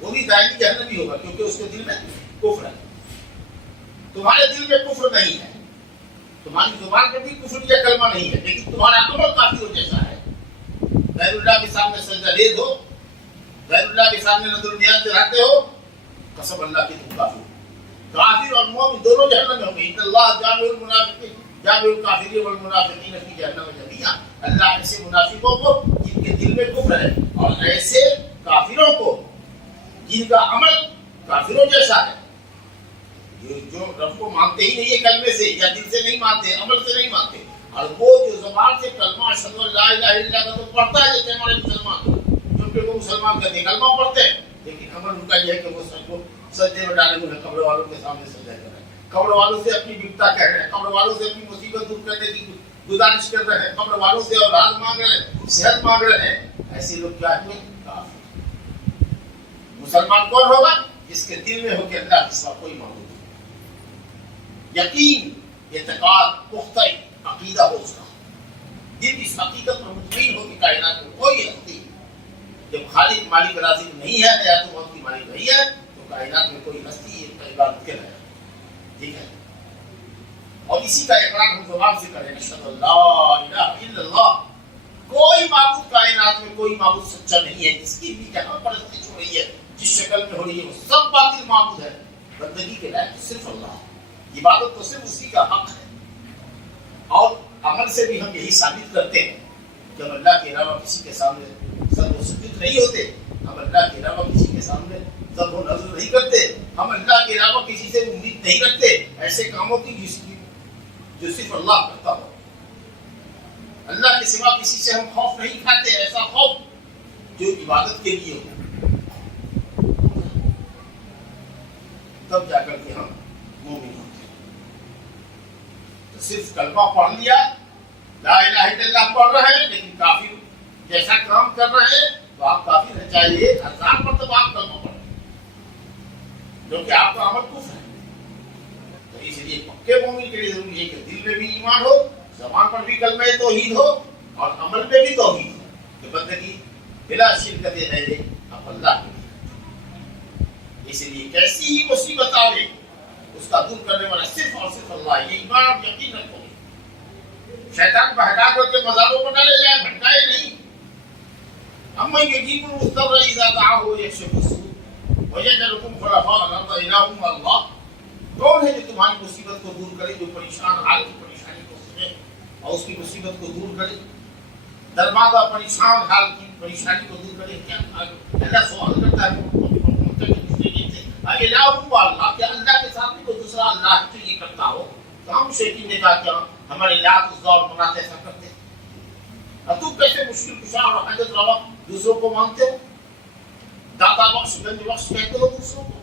وہ بھی دائمی جہنمی ہوگا، کیونکہ اس کے دل میں کفر ہے۔ تمہارے دل میں کفر نہیں ہے، تمہاری زبان پر بھی کفر یا کلمہ نہیں ہے، لیکن تمہارا عمل کافروں جیسا ہے، غیر اللہ کے سامنے سجدہ ریز ہو، غیر اللہ کے سامنے نذر و نیاز چڑھاتے ہو، قسم اللہ کی تم کافر ہو۔ کافر اور مومن دونوں جہنم میں ہوں گے۔ ان اللہ جامع المنافقین جامع الکافرین والمنافقین فی جہنم جمیعا، اللہ ایسے منافقوں کو جن کے دل میں کفر ہے اور ایسے کافروں کو جن کا عمل کافروں جیسا ہے، جو رب کو مانتے ہی نہیں ہے کلمے سے، یا دل سے نہیں مانتے، عمل سے نہیں مانتے، اور وہ جو زبان سے کلمہ اشہد ان لا الہ الا اللہ کا تو پڑھتا ہے، جیسے ہمارے مسلمان جو پہ وہ مسلمان کہتے ہیں کلمہ پڑھتے ہیں، لیکن عمل ان کا یہ ہے کہ وہ سب کو سجدے میں ڈالے ہوئے قبر والوں کے سامنے سجدہ کر رہے ہیں، قبر والوں سے اپنی بپتا کہہ رہے ہیں، قبر والوں سے اپنی مصیبت دور کرنے کی گزارش کر رہے ہیں، قبر والوں سے اولاد مانگ رہے ہیں، صحت مانگ رہے ہیں۔ ایسے لوگ کیا ہوئے؟ کافر۔ مسلمان کون ہوگا؟ جس کے دل میں ہو کہ اللہ کے سوا کوئی معبود نہیں، یقین، اعتقاد، پختہ عقیدہ ہو اس کا، دل اس حقیقت پر مطمئن ہو کہ کائنات میں کوئی ہستی جب خالق مالک رازق نہیں ہے، حیات و موت کی مالک نہیں ہے، تو کائنات میں کوئی ہستی عبادت کے رہے، ٹھیک ہے۔ اور اسی کا اقرار ہم زبان سے کریں، اشہد ان لا الہ الا اللہ، کوئی معبود کائنات میں کوئی معبود سچا نہیں ہے، جس کی بھی جہاں پرستی ہو رہی ہے، جس شکل میں ہو رہی ہے، وہ سب باطل معبود ہے، بندگی کے لائق صرف اللہ ہے، عبادت تو صرف اسی کا حق ہے، اور عمل سے بھی ہم یہی ثابت کرتے ہیں کہ ہم اللہ کے علاوہ کسی کے سامنے سر و سجود نہیں ہوتے، ہم اللہ کے علاوہ کسی کے سامنے سر و نظر نہیں کرتے، ہم اللہ کے علاوہ کسی سے امید نہیں رکھتے ایسے کاموں کی جو صرف اللہ کرتا ہو۔ اللہ کے سوا کسی سے ہم خوف نہیں کھاتے، ایسا خوف جو عبادت کے لیے ہو، تب جا کر کے ہم مومن ہوتے ہیں۔ تو صرف کلمہ پڑھ لیا، لا الہ الا اللہ پڑھ رہے ہیں لیکن کافر جیسا کام کر رہے ہیں تو آپ کافر ہے، چاہیے 1000 مرتبہ آپ کلمہ پڑھیں جو کہ آپ کا عمل کفر ہے۔ تو اس لیے پکے مومن کے لیے ضروری ہے کہ دل میں بھی ایمان ہو، زبان پر بھی کلمہ توحید ہو اور عمل میں بھی توحید ہو کہ بندگی بلا شرکت غیر اب اللہ کے لیے۔ اس لیے کیسی ہی مصیبت آئے اس کا دور کرنے والا صرف اور صرف اللہ ہے۔ یہ ایمان آپ یقین رکھو گے، شیطان بہکا کر کے مزاروں پر ڈالے جائے، بھٹکائے نہیں۔ اما یجیب المضطر اذا دعاه ویکشف السوء ویجعلکم خلفاء الارض الہ مع اللہ۔ کون ہے جو تمہاری مصیبت کو دور کرے، جو پریشان حال کی پریشانی کو سنے اور اس کی مصیبت کو دور کرے، دروازہ پریشان حال کی پریشانی کو دور کرے؟ کیا اللہ سوال کرتا ہے الہ مع اللہ، کیا اللہ کے ساتھ بھی کوئی دوسرا اللہ ہے جو یہ کرتا ہو؟ تو ہم شیطان نے کہا کیا ہمارے لات اس دور مناتے ایسا کرتے ہیں؟ اور تم کیسے مشکل کشا اور حاجت روا دوسروں کو مانتے ہو، داتا بخش گنج بخش کہتے ہو دوسروں کو؟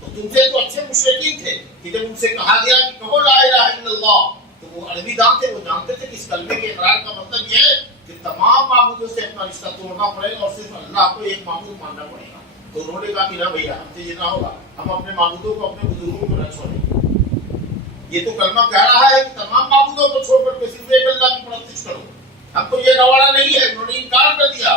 تو تم سے تو اچھے مشرکین تھے کہ جب ان سے کہا گیا کہ کہو لا الہ الا اللہ، تو وہ عربی دان تھے، وہ جانتے تھے کہ اس کلمے کے اقرار کا مطلب یہ ہے کہ تمام معبودوں سے اپنا رشتہ توڑنا پڑے گا اور صرف اللہ کو ایک معبود ماننا پڑے گا۔ تو انہوں نے کہا کہ نہ بھیا ہم سے یہ نہ ہوگا، ہم اپنے معبودوں کو اپنے بزرگوں کو نہ چھوڑیں گے۔ یہ تو کلمہ کہہ رہا ہے کہ تمام معبودوں کو چھوڑ کر کے صرف ایک اللہ کی پرستش کرو، ہم کو یہ گوارا نہیں ہے۔ انہوں نے انکار کر دیا،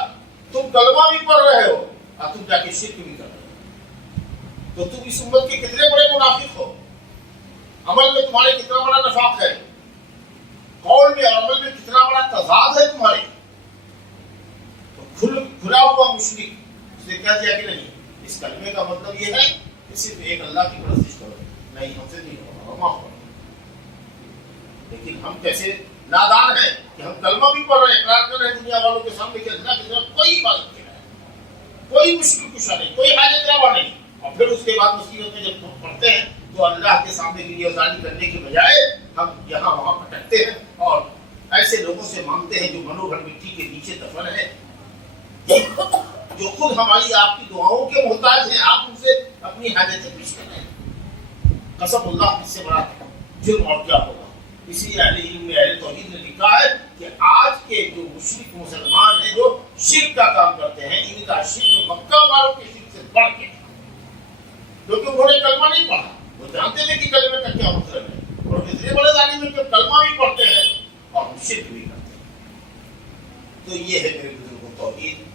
تم کلمہ بھی پڑھ رہے ہو اور تم جا کے شرک بھی کر رہے ہو، تو تم اس امت کے کتنے بڑے منافق ہو، عمل میں تمہارے کتنا بڑا نفاق ہے، قول میں اور عمل میں کتنا بڑا تضاد ہے تمہارے۔ تو کھلا ہوا مشرک اس نے کہہ دیا کہ نہیں، اس کلمے کا مطلب یہ ہے کہ صرف ایک اللہ کی پرستش کرو، نہیں ہم سے نہیں ہوگا، معاف کرو۔ لیکن ہم کیسے نادان ہیں کہ ہم کلمہ بھی پڑھ رہے ہیں، اقرار کر رہے ہیں دنیا والوں کے سامنے کہ اللہ کے ساتھ کوئی عبادت نہیں ہے، کوئی مشکل کشا نہیں، کوئی حاجت روا نہیں، اور پھر اس کے بعد مصیبت میں جب پڑھتے ہیں تو اللہ کے سامنے گریبانگی کرنے کے بجائے ہم یہاں وہاں بھٹکتے ہیں اور ایسے لوگوں سے مانگتے ہیں جو منو بھر مٹی کے نیچے دفن ہے، جو خود ہماری آپ کی دعاؤں کے محتاج ہیں، آپ ان سے اپنی حاجتیں پیش کر رہے ہیں۔ قسم اللہ اس سے بڑا جرم اور کیا ہوگا۔ اسی لیے اہل علم میں اہل توحید نے لکھا ہے کہ آج کے جو مشرک مسلمان ہیں جو شرک کا کام کرتے ہیں، ان کا شرک مکہ والوں کے شرک سے بڑھ کے، کیونکہ انہوں نے کلمہ نہیں پڑھا، وہ جانتے تھے کہ کلمے کا کیا مطلب ہے، اور اتنے بڑے ظالم ہیں کہ کلمہ بھی پڑھتے ہیں اور شرک بھی کرتے ہیں۔ تو یہ ہے میرے بزرگوں توحید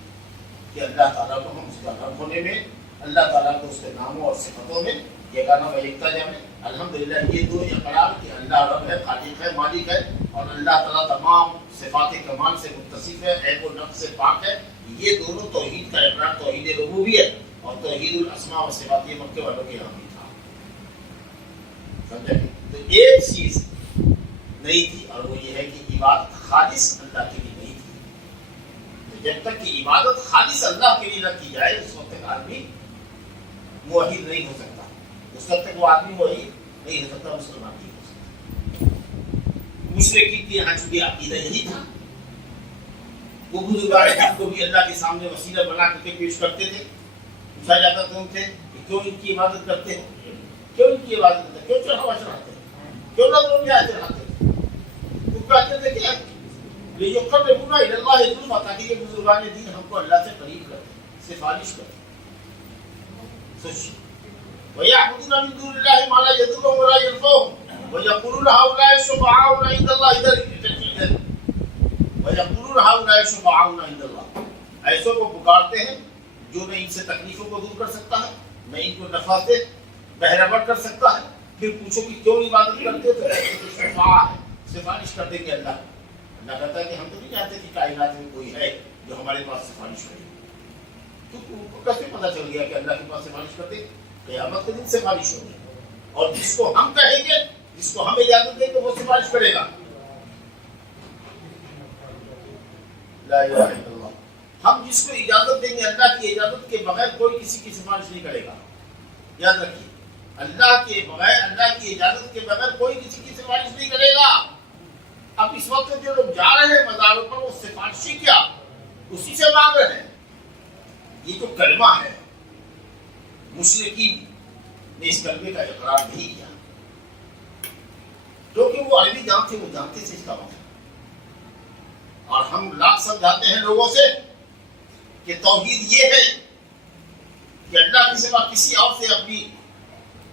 کہ اللہ تعالیٰ کو ہم اس کا رب ہونے میں، اللہ تعالیٰ کو اس کے ناموں اور صفتوں میں یگانہ و یکتا جانے۔ الحمدللہ یہ دو اقرار کہ اللہ رب ہے، خالق ہے، مالک ہے، اور اللہ تعالیٰ تمام صفات کمال سے متصف ہے، عیب و نقص سے پاک ہے، یہ دونوں توحید کا اقرار، توحید ربوبیت اور توحید الاسماء و صفات، یہ مکے والوں کے یہاں بھی تھا، سمجھا؟ تو ایک چیز نہیں تھی اور وہ یہ ہے کہ عبادت خالص اللہ کے لیے نہیں تھی۔ تو جب تک کہ عبادت خالص اللہ کے لیے نہ کی جائے اس وقت تک آدمی موحد نہیں ہو سکتا، اس وقت تک وہ آدمی موحد نہیں ہو سکتا، مسلمان نہیں ہو سکتا۔ مشرکین کے یہاں چونکہ عقیدہ یہی تھا، وہ بزرگان جن کو بھی اللہ کے سامنے وسیلہ بنا کر کے پیش کرتے تھے، پوچھا جاتا تھا ان سے کہ کیوں ان کی عبادت کرتے ہیں، کیوں ان کی عبادت کرتے ہیں، کیوں چڑھاوا چڑھاتے ہیں، کیوں نظر و نیاز چڑھاتے ہیں؟ وہ کہتے تھے کہ لِيُقَرِّبُونَا إِلَى اللَّهِ زُلْفَىٰ، تاکہ یہ بزرگان دین ہم کو اللہ سے قریب کرتے، سفارش کرتے۔ وَيَعْبُدُونَ مِن دُونِ اللَّهِ مَا لَا يَضُرُّهُمْ وَلَا يَنفَعُهُمْ وَيَقُولُونَ هَؤُلَاءِ شُفَعَاؤُنَا عِندَ اللَّهِ، وَيَقُولُونَ هَؤُلَاءِ شُفَعَاؤُنَا عِندَ اللَّهِ، ایسوں کو پکارتے ہیں جو نہ ان سے تکلیفوں کو دور کر سکتا ہے، نہ ان کو نفع سے بہرہور کر سکتا ہے۔ پھر پوچھو کہ کیوں عبادت کرتے ہو، تو شفاعہ ہے، سفارش کر دیں گے اللہ۔ اللہ کہتا ہے کہ ہم تو نہیں چاہتے کہ کائنات میں کوئی ہے جو ہمارے پاس سفارش کرے۔ تو ان کو کیسے پتا چل گیا کہ اللہ کے پاس سفارش کرتے؟ قیامت کے دن سفارش ہوگی، اور جس کو ہم کہیں گے جس کو ہم اجازت دیں گے وہ سفارش کرے گا. لا الہ الا اللہ. ہم جس کو اجازت دیں گے اللہ کی اجازت کے بغیر کوئی کسی کی سفارش نہیں کرے گا. یاد رکھیے اللہ کے بغیر، اللہ کی اجازت کے بغیر کوئی کسی کی سفارش نہیں کرے گا. اب اس وقت جو لوگ جا رہے ہیں مزاروں پر وہ سفارشی کیا اسی سے مانگ رہے ہیں. یہ جو کلمہ ہے مشرکین نے اس کلمے کا اقرار نہیں کیا کیونکہ وہ عربی جانتے، وہ جانتے تھے اس کا مطلب. اور ہم لاکھ سمجھاتے ہیں لوگوں سے کہ توحید یہ ہے کہ اللہ کے سوا کسی اور سے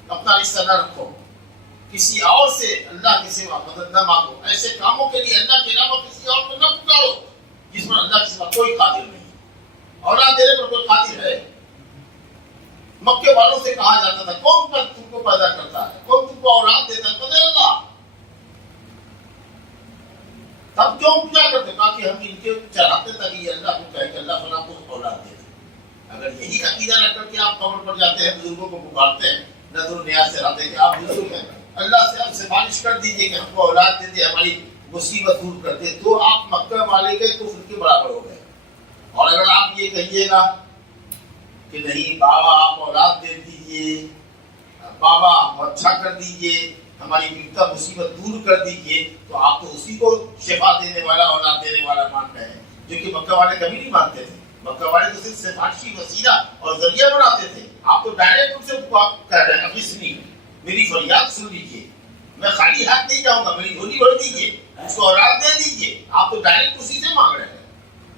اپنا رشتہ نہ رکھو، کسی اور سے اللہ کے سوا مدد نہ مانگو، ایسے کاموں کے لیے اللہ کے علاوہ کسی اور کو نہ پکارو جس پر اللہ کے سوا کوئی قادر نہیں. اولاد دینے پر کوئی قادر ہے؟ مکے والوں سے کہا جاتا تھا کون پر تم کو پیدا کرتا ہے، کون تم کو اولاد دیتا ہے؟ پتہ اللہ. تب کیوں پوجا کرتے؟ کہا کہ ہم ان کے چڑھاتے تاکہ یہ اللہ کو کہے کہ اللہ فلاں کو اولاد دے. اگر یہی عقیدہ رکھ کر کے آپ قبر پر جاتے ہیں، بزرگوں کو پکارتے ہیں، نظر و نیاز سے آتے ہیں کہ آپ بزرگ ہیں، اللہ سے آپ سفارش کر دیجئے کہ ہم کو اولاد دے دے، ہماری مصیبت دور کر دے، تو آپ مکہ والے کے کفر کے برابر ہو گئے. اور اگر آپ یہ کہیے گا کہ نہیں بابا آپ اولاد دے دیجئے، بابا آپ اچھا کر دیجئے، ہماری بپتا مصیبت دور کر دیجئے، تو آپ تو اسی کو شفا دینے والا، اولاد دینے والا مان رہے ہیں، جو کہ مکہ والے کبھی نہیں مانتے تھے. مکہ والے تو صرف سفارشی وسیلہ اور ذریعہ بناتے تھے. آپ تو ڈائریکٹ ان سے کہہ رہے ہیں ابھی سنیے میری فریاد سن لیجیے، میں خالی ہاتھ نہیں جاؤں گا، میری جھولی بھر دیجیے، اس کو اولاد دے دیجیے. آپ تو ڈائریکٹ اسی سے مانگ رہے ہیں.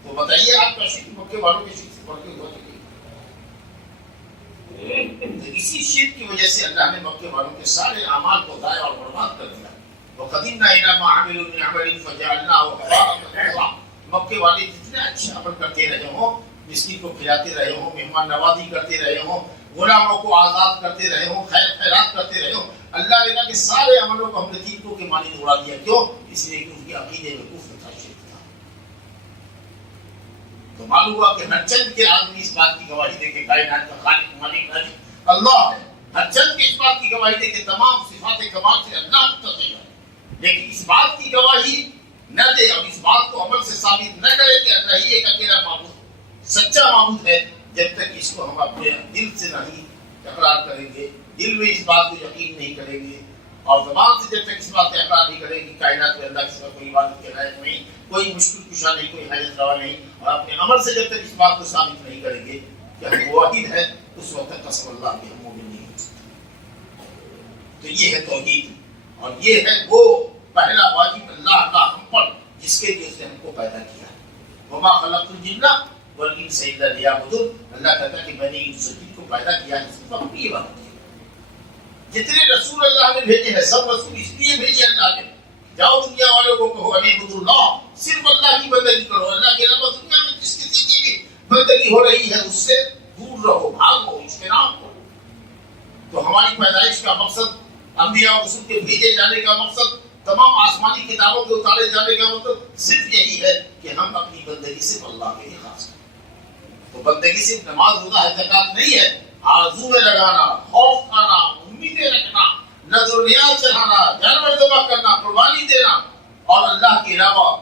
تو بتائیے آپ کا شرک مکے والوں کے شرک سے بڑھ کے ہوا کہ اسی شرک کی وجہ سے اللہ نے مکے والوں کے سارے اعمال کو ضائع اور برباد کر دیا. وَقَدِمْنَا إِلَىٰ مَا عَمِلُوا مِنْ عَمَلٍ فَجَعَلْنَاهُ هَبَاءً مَنثُورًا. مکے والے جتنے اچھے عمل کرتے رہے ہوں، مسکین کو کھلاتے رہے ہوں، مہمان نوازی کرتے رہے ہوں، غلاموں کو آزاد کرتے رہے ہوں، خیر خیرات کرتے رہے ہوں، اللہ نے کہا کہ سارے عملوں کو ہم نے تینوں کے معنی اڑا دیا. کیوں؟ اس لیے کہ ان کے عقیدے میں کفر تھا، شرک تھا. تو معلوم ہوا کہ ہر چند کے آدمی اس بات کی گواہی دے کہ کائنات کا خالق مالک اللہ ہے. ہر چند کے اس بات کی گواہی دے کہ تمام صفات کمال سے اللہ متصف ہے. لیکن اس بات کی گواہی نہ دے اور اس بات کو عمل سے ثابت نہ کرے کہ اللہ ہی ایک اکیلا معبود سچا معبود ہے، جب تک اس کو ہم اپنے دل سے نہیں اقرار کریں گے، دل میں اس بات کو یقین نہیں کریں گے، اور زبان سے جب تک اس بات کا اقرار نہیں کریں گے کائنات میں اللہ کے سوا کوئی عبادت کے لائق نہیں، کوئی مشکل کشا نہیں، کوئی حاجت روا نہیں، اور اپنے عمل سے جب تک اس بات کو ثابت نہیں کریں گے کہ ہم واحد ہے، اس وقت تک قسم اللہ کے ہم مومن نہیں ہو سکتے. تو یہ ہے توحید، اور یہ ہے وہ پہلا واجب اللہ کا ہم پر جس کے لیے اس نے ہم کو پیدا کیا. وما خلقت الجن والانس الا لیعبدون. اللہ کہتا ہے کہ میں نے انس و جن کو پیدا کیا ہے صرف اپنی عبادت کے لیے. جتنے رسول اللہ نے بھیجے ہیں سب رسول اس لیے بھیجے اللہ نے، جاؤ دنیا والوں کو کہو اعبدوا اللہ، صرف اللہ کی بندگی کرو، اللہ کے علاوہ دنیا میں جس کسی کی بھی بندگی ہو رہی ہے اس سے دور رہو، بھاگو، اجتناب کرو. تو ہماری پیدائش کا مقصد، انبیاء اور رسول کے بھیجے جانے کا مقصد، تمام آسمانی کتابوں کے اتارے جانے کا مطلب صرف یہی ہے کہ ہم اپنی بندگی صرف اللہ کے لیے خاص کریں. تو بندگی صرف نماز روزہ زکات نہیں ہے، آرزو میں لگانا، خوف کھانا، امیدیں رکھنا، نظر و نیاز چڑھانا، جانور ذبح کرنا، قربانی دینا، اور اللہ کے علاوہ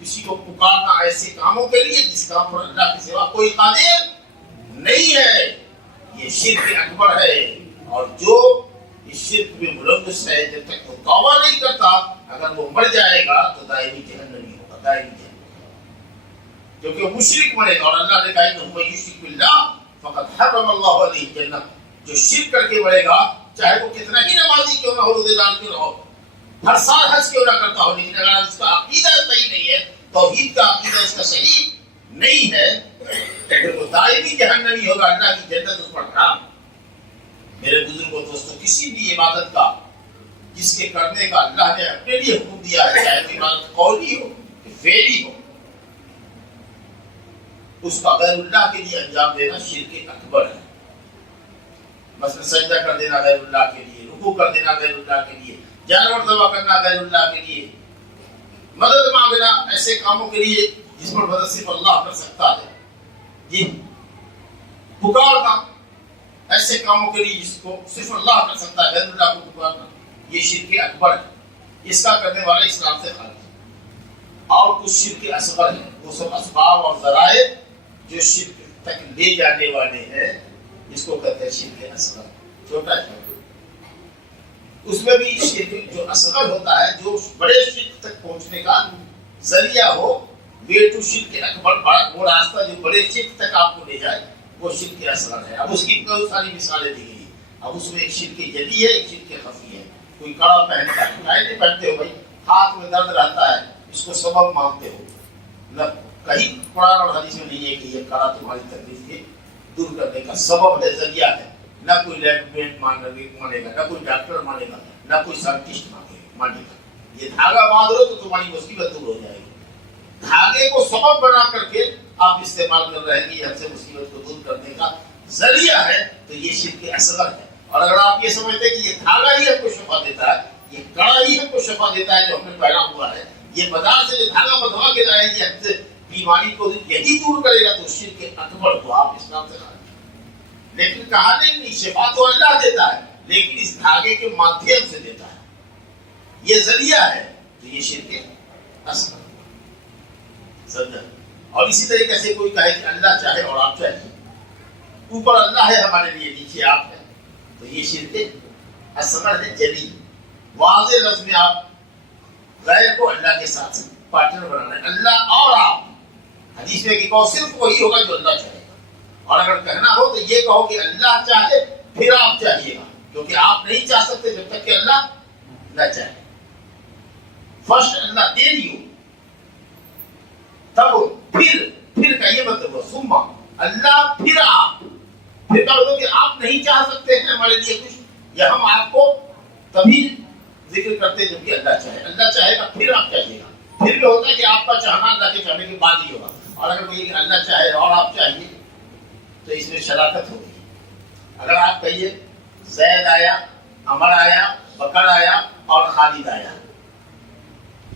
کسی کو پکارنا ایسے کاموں کے لیے جس کام پر اللہ کے سوا کوئی قادر نہیں ہے. یہ شرک اکبر ہے، اور جو اس شرک میں ملوث ہے جب تک وہ توبہ نہیں کرتا، اگر وہ مر جائے گا تو دائمی جہنمی ہوگا، دائمی جہنمی، کیونکہ وہ مشرک مرے گا. اور اللہ نے کہا انہ من یشرک باللہ فقد حرم اللہ علیہ الجنہ. جو شرک کر کے مرے گا چاہے وہ کتنا ہی نمازی کیوں نہ ہو، روزے دار کیوں نہ ہو، ہر سال حج کیوں نہ کرتا ہو، لیکن اگر اس کا عقیدہ صحیح نہیں ہے، توحید کا عقیدہ اس کا صحیح نہیں ہے، پھر وہ دائمی جہنمی ہوگا، اللہ کی جنت اس پر حرام. میرے بزرگوں دوستوں، کسی بھی عبادت کا جس کے کرنے کا اللہ نے اپنے لیے حکم دیا ہے، چاہے وہ عبادت قولی ہو کہ فعلی ہو، اس کا غیر اللہ کے لیے انجام دینا شرک اکبر ہے. مثلا سجدہ کر دینا غیر اللہ کے لیے، رکوع کر دینا غیر اللہ کے لیے، جانور ذبح کرنا غیر اللہ کے لیے، مدد مانگنا ایسے کاموں کے لیے جس پر مدد صرف اللہ کر سکتا ہے، جی پکارنا ایسے کاموں کے لیے جس کو صرف اللہ کر سکتا ہے، غیر اللہ کو پکارنا. یہ شرک اکبر ہے، اس کا کرنے والا اسلام سے خارج ہے۔ اور کچھ شرک اصغر ہے، وہ سب اسباب اور ذرائع جو شرک تک لے جانے والے ہیں، اس کو کہتے ہیں شرک اصغر، چھوٹا چھوٹا۔ اس میں بھی شرک جو اصغر ہوتا ہے، جو بڑے شرک تک پہنچنے کا ذریعہ ہو، وے ٹو شرک اکبر، وہ راستہ جو بڑے شرک تک آپ کو لے جائے، وہ شرک اصغر ہے۔ اب اس کی بہت ساری مثالیں دی گئی۔ اب اس میں ایک شرک جلی ہے، ایک شرک خفی ہے۔ کوئی کڑا پہنتا ہے، کڑائی نہیں پہنتے ہو بھائی، ہاتھ میں درد رہتا ہے، اس کو سبب مانتے ہو، نہ کہیں قرآن اور حدیث میں نہیں ہے کہ یہ کڑا تمہاری تکلیف کے دور کرنے کا سبب ہے، ذریعہ ہے۔ نہ کوئی لیبورٹری مانے گا، نہ کوئی ڈاکٹر مانے گا، نہ کوئی سائنٹسٹ مانے گا۔ یہ دھاگا باندھ لو تو تمہاری مصیبت دور ہو جائے گی۔ دھاگے کو سبب بنا کر کے آپ استعمال کر رہے ہیں کہ ہم سے مصیبت کو دور کرنے کا ذریعہ ہے، تو یہ شرک اصغر ہے۔ اور اگر آپ یہ سمجھتے ہیں کہ یہ دھاگا ہی ہم کو شفا دیتا ہے، یہ کڑا ہی ہم کو شفا دیتا ہے جو ہم نے پہنا ہوا ہے، یہ بازار سے جو دھاگا بندھوا کے لائے یہ ہم سے بیماری کو یہی دور کرے گا، تو شرک اکبر کو آپ اسلام سے خارج۔ لیکن کہا نہیں، شفا تو اللہ دیتا ہے، لیکن اس دھاگے کے مادھیم سے دیتا ہے، یہ ذریعہ ہے، تو یہ شرک اصغر سمجھا۔ اور اسی طریقے سے کوئی کہے کہ اللہ چاہے اور آپ چاہیے، اوپر اللہ ہے ہمارے لیے، نیچے آپ ہے، تو یہ شرک اصغر ہے، جلی واضح لفظ میں آپ غیر کو اللہ کے ساتھ پارٹنر بنانا ہے، اللہ اور آپ۔ حدیث میں کہ صرف وہی ہوگا جو اللہ چاہے گا، اور اگر کہنا ہو تو یہ کہو کہ اللہ چاہے پھر آپ چاہیے گا، کیونکہ آپ نہیں چاہ سکتے جب تک کہ اللہ نہ چاہے۔ فرسٹ اللہ دے دیو، تب پھر کا یہ مطلب ہے ثم اللہ پھر آپ، پھر کا مطلب کہ آپ نہیں چاہ سکتے ہیں ہمارے لیے کچھ، یا ہم آپ کو تبھی ذکر کرتے جب کہ اللہ چاہے۔ اللہ چاہے گا پھر آپ چاہیے گا، پھر بھی ہوتا ہے کہ آپ کا چاہنا اللہ کے چاہنے کے بعد ہی ہوگا۔ اور اگر کوئی کہ اللہ چاہے اور آپ چاہیے تو اس میں شراکت ہوگی۔ اگر آپ کہیے زید آیا، عمر آیا، بکر آیا اور خالد آیا،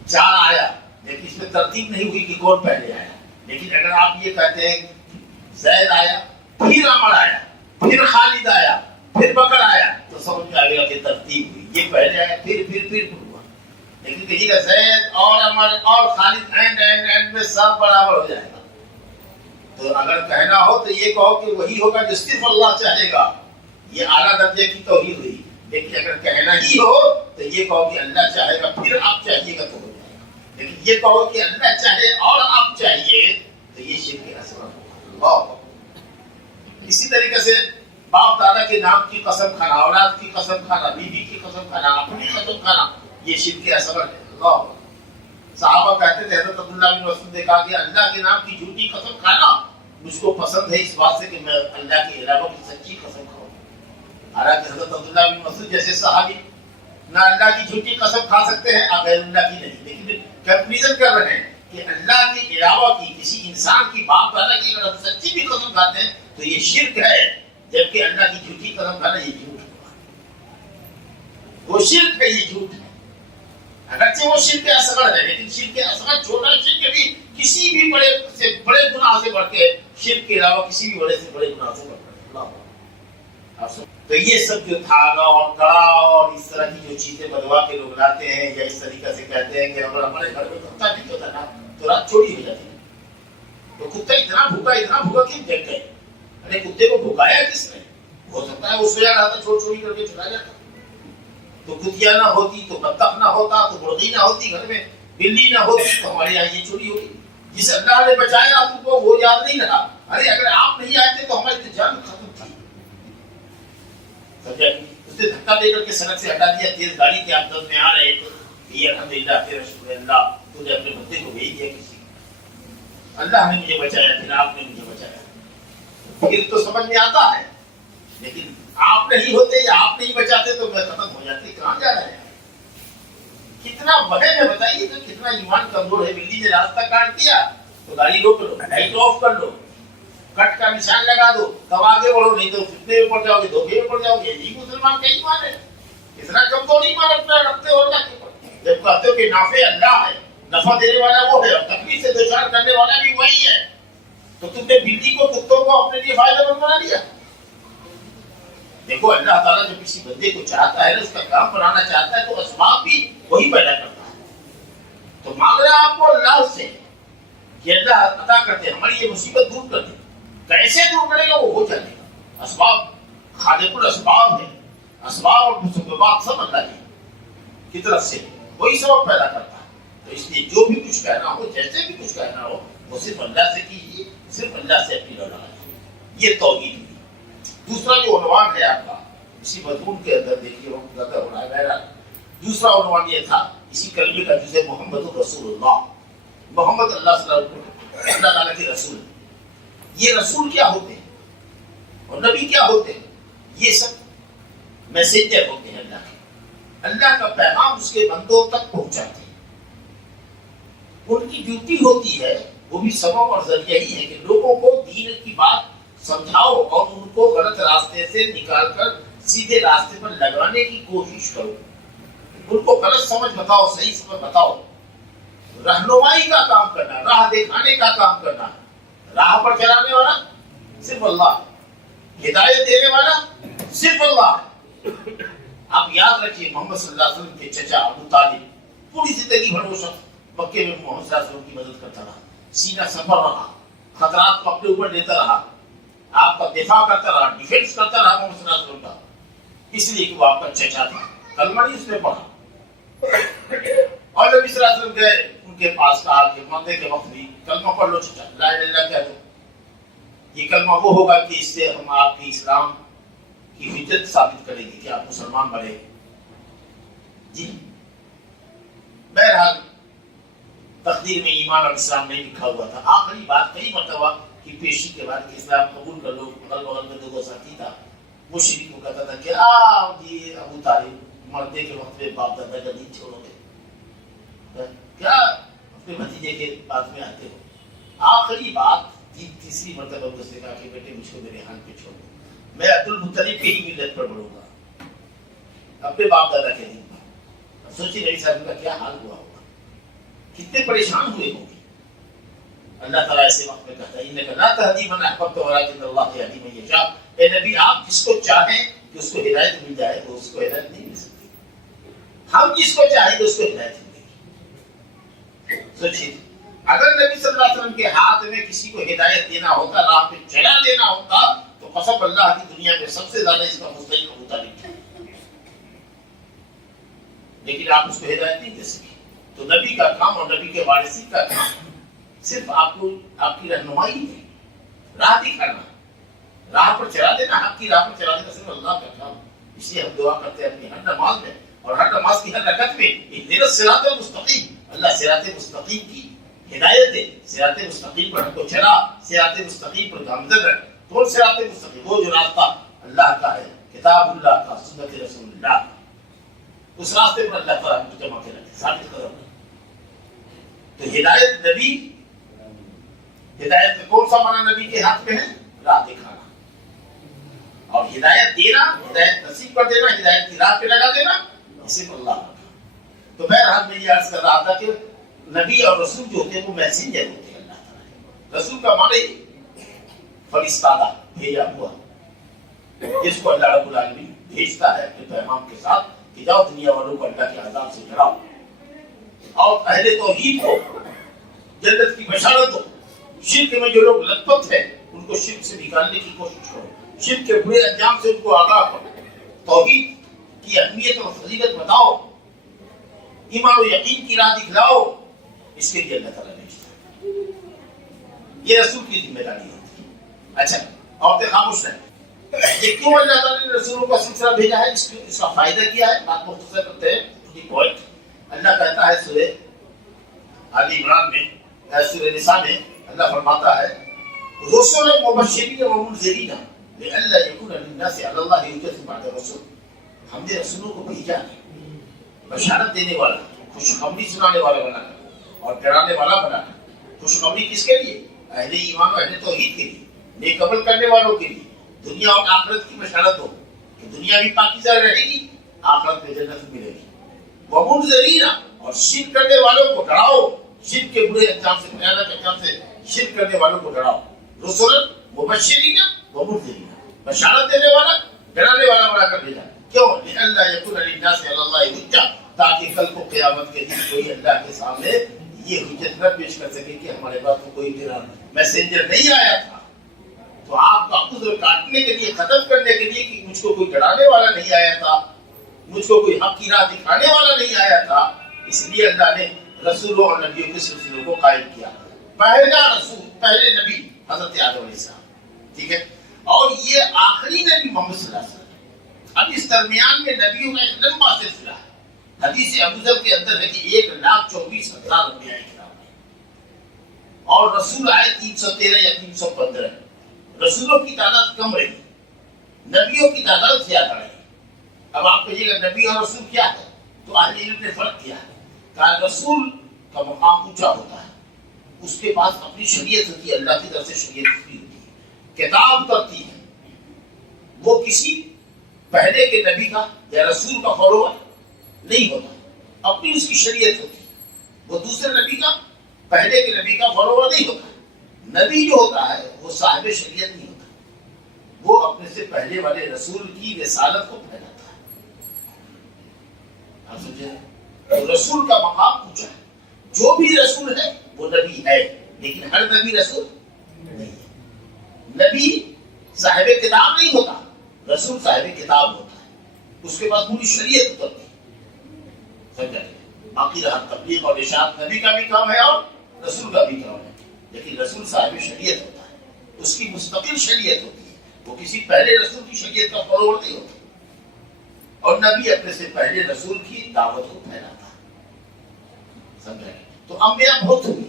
چار آیا، لیکن اس میں ترتیب نہیں ہوئی کہ کون پہلے آیا۔ لیکن اگر آپ یہ کہتے ہیں زید آیا، پھر عمر آیا، پھر خالد آیا، پھر بکر آیا، تو سمجھ میں آ گیا کہ ترتیب ہوئی، یہ پہلے آیا پھر ہوا۔ لیکن کہیے گا زید اور عمر اور خالد اینڈ میں سب برابر ہو جائے گا، تو اگر کہنا ہو تو یہ کہو کہ وہی ہوگا جو صرف اللہ چاہے گا، یہ اعلیٰ درجے کی توحید ہوئی۔ لیکن اگر کہنا ہی ہو تو یہ کہو کہ اللہ چاہے گا پھر آپ چاہیے گا تو ہو جائے گا۔ لیکن یہ کہو کہ اللہ چاہے اور آپ چاہیے تو یہ شرک اصغر ہوگا۔ اسی طریقے سے باپ دادا کے نام کی قسم کھانا، اولاد کی قسم کھانا، بیوی کی قسم کھانا، اپنی قسم کھانا، یہ شرک اصغر ہے۔ اللہ صحابہ کہتے تھے، حضرت عبداللہ بن مسعود نے کہا کہ اللہ کے نام کی جھوٹی قسم کھانا مجھ کو پسند ہے اس بات سے کہ میں اللہ کے علاوہ کی سچی قسم کھاؤں۔ حالانکہ حضرت عبداللہ بن مسعود جیسے صحابی نہ اللہ کی جھوٹی قسم کھا سکتے ہیں، غیر اللہ کی نہیں، لیکن کنفیوژن کر رہے ہیں کہ اللہ کے علاوہ کی کسی انسان کی، باپ دادا کی اگر ہم سچی بھی قسم کھاتے ہیں تو یہ شرک ہے، جبکہ اللہ کی جھوٹی قسم کھانا یہ جھوٹ ہے، وہ شرک ہے، یہ جھوٹ ہے۔ اگرچہ وہ شرک اصغر ہے، لیکن شرک اصغر چھوٹا شرک بھی کسی بھی بڑے سے بڑے گناہ سے بڑھ کے، شرک کے علاوہ کسی بھی بڑے سے بڑے گناہ سے بڑھ کے۔ تو یہ سب جو دھاگا اور کڑا اور اس طرح کی جو چیزیں بنوا کے لوگ لاتے ہیں، یا اس طریقے سے کہتے ہیں کہ اگر ہمارے گھر میں کتا نہیں ہوتا نا تو رات چوری ہو جاتی ہے، تو کتا اتنا بھوکا کیوں دیکھ گئے؟ ارے کتے کو بھوکایا کس نے؟ ہو سکتا ہے وہ سویا رہا تھا، چوری کر کے چلا جاتا۔ تو کتیا نہ ہوتی تو بطخ نہ ہوتا، تو مرغی نہ ہوتی گھر میں، بلی نہ ہوتی تو ہمارے یہاں یہ چوری ہوگی۔ جس اللہ نے بچایا تم کو وہ یاد نہیں رہا، ارے اگر آپ نہیں آئے تھے تو ہماری تو جان ختم تھی۔ سمجھا؟ اس نے دھکا دے کر کے سڑک سے ہٹا دیا، تیز گاڑی کے آپ دس میں آ رہے تو یہ الحمدللہ تیرا شکر اللہ، تو نے اپنے بندے کو بھیج دیا کسی کو، اللہ نے مجھے بچایا، پھر آپ نے مجھے بچایا، پھر تو سمجھ میں آتا ہے۔ لیکن آپ نہیں ہوتے یا آپ نہیں بچاتے تو میں ختم ہو جاتے، کہاں جا رہے ہیں؟ کتنا وہم ہے بتائیے، تو کتنا ایمان کمزور ہے۔ بلی نے راستہ کاٹ دیا تو گاڑی روک لو، لائٹ آف کر لو، کٹ کا نشان لگا دو، تب آگے بڑھو، نہیں تو فتنے میں پڑ جاؤ گے، دھوکے میں پڑ جاؤ گے۔ یہی مسلمان کا ایمان ہے۔ اتنا کمزور ایمان اپنا رکھتے ہو اللہ کے اوپر، جب کہتے ہو کہ نافع اللہ ہے، نفع دینے والا وہ ہے اور تکلیف سے دوچار کرنے والا بھی وہی ہے، تو تم نے بلی کو، کتوں کو اپنے لیے فائدہ مند بنا لیا۔ دیکھو اللہ تعالیٰ جب کسی بندے کو چاہتا ہے نا، اس کا کام بنانا چاہتا ہے، تو اسباب بھی وہی پیدا کرتا ہے. تو مانگ رہے آپ کو اللہ سے کہ اللہ عطا کرتے ہماری یہ مصیبت دور کر دے. کیسے دور کرے گا وہ ہو جائے گا. اسباب خالق الاسباب ہے، اسباب اور مسببات سب اللہ کی طرف سے وہی سبب پیدا کرتا ہے. تو اس لیے جو بھی کچھ کہنا ہو، جیسے بھی کچھ کہنا ہو، وہ صرف اللہ سے کیجیے، صرف اللہ سے اپیل لگائیے. یہ توحید ہوئی. دوسرا جو عنوان ہے آپ کا اسی مضمون کے اندر دیکھیے دوسرا عنوان یہ تھا اسی کلمے کا جسے محمد رسول اللہ، محمد اللہ صلی اللہ علیہ وسلم اللہ تعالیٰ کے رسول. یہ رسول کیا ہوتے ہیں اور نبی کیا ہوتے ہیں؟ یہ سب میسنجر ہوتے ہیں اللہ کے. اللہ کا پیغام اس کے بندوں تک پہنچاتے ہیں. ان کی ڈیوٹی ہوتی ہے، وہ بھی سبب اور ذریعہ ہی ہے کہ لوگوں کو دین کی بات سمجھاؤ اور ان کو غلط راستے سے نکال کر سیدھے راستے پر لگانے کی کوشش کرو. ان کو غلط سمجھ بتاؤ، صحیح سمجھ بتاؤ. رہنمائی کا کام کرنا، راہ دکھانے کا کام کرنا. راہ پر چلانے والا صرف اللہ، ہدایت دینے والا صرف اللہ. آپ یاد رکھیے محمد صلی اللہ علیہ وسلم کے چچا ابو طالب پوری زندگی بھر وہ شخص مکے میں محمد صلی اللہ علیہ وسلم کی مدد کرتا رہا، سینہ سفر رہا، خطرات کو اپنے اوپر لیتا رہا، آپ کا دفاع کرتا رہا، ڈیفینس کرتا رہا محمد صلی اللہ علیہ وسلم کا. اس لیے کہ وہ آپ کا چچا تھا. کلمہ نہیں اس نے پڑھا. اور نبی صلی اللہ علیہ وسلم گئے ان کے پاس، کہا کہ مرنے کے وقت بھی کلمہ پڑھ لو چچا، لا الہ الا اللہ کہہ دو. یہ کلمہ وہ ہوگا کہ اس سے ہم آپ کی اسلام کی حجت ثابت کرے گی کہ آپ مسلمان بنے. جی بہرحال تقدیر میں ایمان اور اسلام نہیں لکھا ہوا تھا. آخری بات کئی مرتبہ کی پیشی کے بعد کہ اسلام قبول کر لو، بغل بغل میں دو ساتھی تھا، مشرک کو کہتا تھا کہ جی ابو طالب مرنے کے وقت میں باپ دادا کا دین چھوڑو گے کیا، اپنے بھتیجے کے بات میں آتے ہو. آخری بات تیسری مرتبہ اس نے کہا کہ بیٹے مجھ کو میرے حال پہ چھوڑ دو، میں عبد المطلب کی ہی ملت پر بڑھوں گا، اپنے باپ دادا کے دین پر. سوچیے نبی صاحب کا کیا حال ہوا ہوگا، کتنے پریشان ہوئے ہوں گے. اللہ تعالیٰ ایسے وقت میں کہتا ہے انک لا تہدی من احببت ولکن اللہ یہدی من یشاء. اے نبی آپ جس کو چاہیں کہ اس کو ہدایت مل جائے تو اس کو ہدایت نہیں مل سکتی. ہم جس کو چاہیں تو اس کو ہدایت ملے گی. سوچیے اگر نبی صلی اللہ علیہ وسلم کے ہاتھ میں کسی کو ہدایت دینا ہوتا، راہ پہ چلا دینا ہوتا، تو قسم اللہ کی دنیا میں سب سے زیادہ اس کا مستحق ابو طالب تھا. لیکن آپ اس کو ہدایت نہیں دے سکے. تو نبی کا کام اور نبی کے وارثین کا کام صرف آپ کو آپ کی رہنمائی ہے، راہ دکھانا، راہ پر چلا دینا، حق کی راہ پر چلا دینا صرف اللہ کا کام. اس لیے ہم دعا کرتے ہیں اپنی ہر نماز میں اور ہر نماز کی ہر رکعت میں اہدنا الصراط المستقیم، اللہ صراط مستقیم کی ہدایت دے، صراط مستقیم پر ہم کو چلا، صراط مستقیم پر گامزن رکھ. کون صراط مستقیم؟ وہ جو راستہ اللہ کا ہے، کتاب اللہ کا، سنت رسول اللہ کا. اس راستے پر اللہ تعالیٰ ہم کو جمع کے رکھے، ثابت قدم. تو ہدایت نبی، ہدایت کا کون سا معنی نبی کے ہاتھ میں ہے؟ راہ دکھانا. اور ہدایت دینا، ہدایت نصیب کر دینا، ہدایت کی راہ پہ لگا دینا صرف اللہ کا. تو بہرحال میں یہ عرض کر رہا تھا کہ نبی اور رسول جو ہوتے ہیں وہ میسنجر ہوتے ہیں اللہ تعالیٰ. رسول کا معنی فرستادہ، بھیجا ہوا، جس کو اللہ رب العالمین بھیجتا ہے اپنے پیغام کے ساتھ کہ جاؤ دنیا والوں کو اللہ کے عذاب سے ڈراؤ اور اہل توحید کو جنت کی بشارت دو. شرک میں جو لوگ لت پت ہیں ان کو شرک سے نکالنے کی کوشش کرو، شرک کے برے انجام سے ان کو آگاہ کرو، توحید کی اہمیت اور فضیلت بتاؤ، ایمان و یقین کی راہ دکھلاؤ. اس کے لیے اللہ تعالیٰ بھیجتا ہے. یہ رسول کی ذمہ داری ہوتی ہے. اچھا عورتیں خاموش رہیں. یہ کیوں اللہ تعالیٰ نے رسولوں کا سلسلہ بھیجا ہے؟ اس کا فائدہ کیا ہے؟ بات مختصر کرتے ہیں. پوائنٹ اللہ کہتا ہے سورہ آل عمران میں، سورہ نساء میں اللہ فرماتا ہے رسولا مبشرین و منذرین لئلا یکون للناس علی اللہ حجۃ بعد الرسول. ہم نے رسولوں کو بھیجا ہے بشارت دینے والا، خوشخبری سنانے والا بنا کر اور ڈرانے والا بنا کر. خوشخبری کس کے لیے؟ اہل ایمان و اہل توحید کے لیے، نیک عمل کرنے والوں کے لیے. دنیا اور آخرت کی بشارت ہو کہ دنیا بھی پاکیزہ رہے گی، آخرت میں جنت ملے گی. ومنذرین، اور شرک کرنے والوں کو ڈراؤ، شرک کے برے انجام سے، بھیانک انجام سے شرک کرنے والوں کو ڈراؤ. رسول مبشرین ومنذرین، بشارت دینے والا ڈرانے والا بنا کر بھیجا. کیوں؟ لئلا یکون للناس علی اللہ حجہ، تاکہ کل کو قیامت کے دن کوئی اللہ کے سامنے یہ حجت نہ پیش کر سکے کہ ہمارے پاس تو کوئی تیرا میسنجر نہیں آیا تھا. تو آپ کا عذر کاٹنے کے لیے، ختم کرنے کے لیے کہ مجھ کو کوئی ڈرانے والا نہیں آیا تھا، مجھ کو کوئی حق کی راہ دکھانے والا نہیں آیا تھا، اس لیے اللہ نے رسولوں اور نبیوں کے سلسلوں کو قائم کیا. پہلا رسول، پہلے نبی حضرت آدم علیہ السلام، ٹھیک ہے، اور یہ آخری نبی محمد صلی اللہ علیہ وسلم. اب اس درمیان میں نبیوں کا ایک لمبا سلسلہ ہے. حدیث ابوذر کے اندر ہے کہ 1,24,000 انبیاء کرام ہیں اور رسول آئے 313 یا 315. رسولوں کی تعداد کم رہی، نبیوں کی تعداد زیادہ رہی. اب آپ کہیے گا نبی اور رسول کیا ہے؟ تو اہل علم نے فرق کیا ہے. کہا رسول کا مقام اونچا ہوتا ہے، اس کے پاس اپنی شریعت ہوتی ہے، اللہ کی طرف سے شریعت بھی ہوتی ہے، کتاب اترتی ہے. وہ کسی پہلے کے نبی کا یا رسول کا فالوور نہیں ہوتا، اپنی اس کی شریعت ہوتی ہے. وہ دوسرے نبی کا، پہلے کے نبی کا فالوور نہیں ہوتا. نبی جو ہوتا ہے وہ صاحب شریعت نہیں ہوتا، وہ اپنے سے پہلے والے رسول کی رسالت کو پھیلاتا ہے. آپ سمجھے؟ رسول کا مقام اونچا ہے. جو بھی رسول ہے وہ نبی ہے، لیکن ہر نبی رسول نہیں ہے. نبی صاحب کتاب نہیں ہوتا، رسول صاحب کتاب ہوتا ہے، اس کے بعد پوری شریعت اترتی ہے. سمجھا؟ باقی رہا تبلیغ اور ارشاد، نبی کا بھی کام ہے اور رسول کا بھی کام ہے، لیکن رسول صاحب شریعت ہوتا ہے، اس کی مستقل شریعت ہوتی ہے. وہ کسی پہلے رسول کی شریعت کا فالوور نہیں ہوتا. اور نبی اپنے سے پہلے رسول کی دعوت کو پھیلاتا ہے. سمجھا؟ تو انبیاء بہت ہوئے،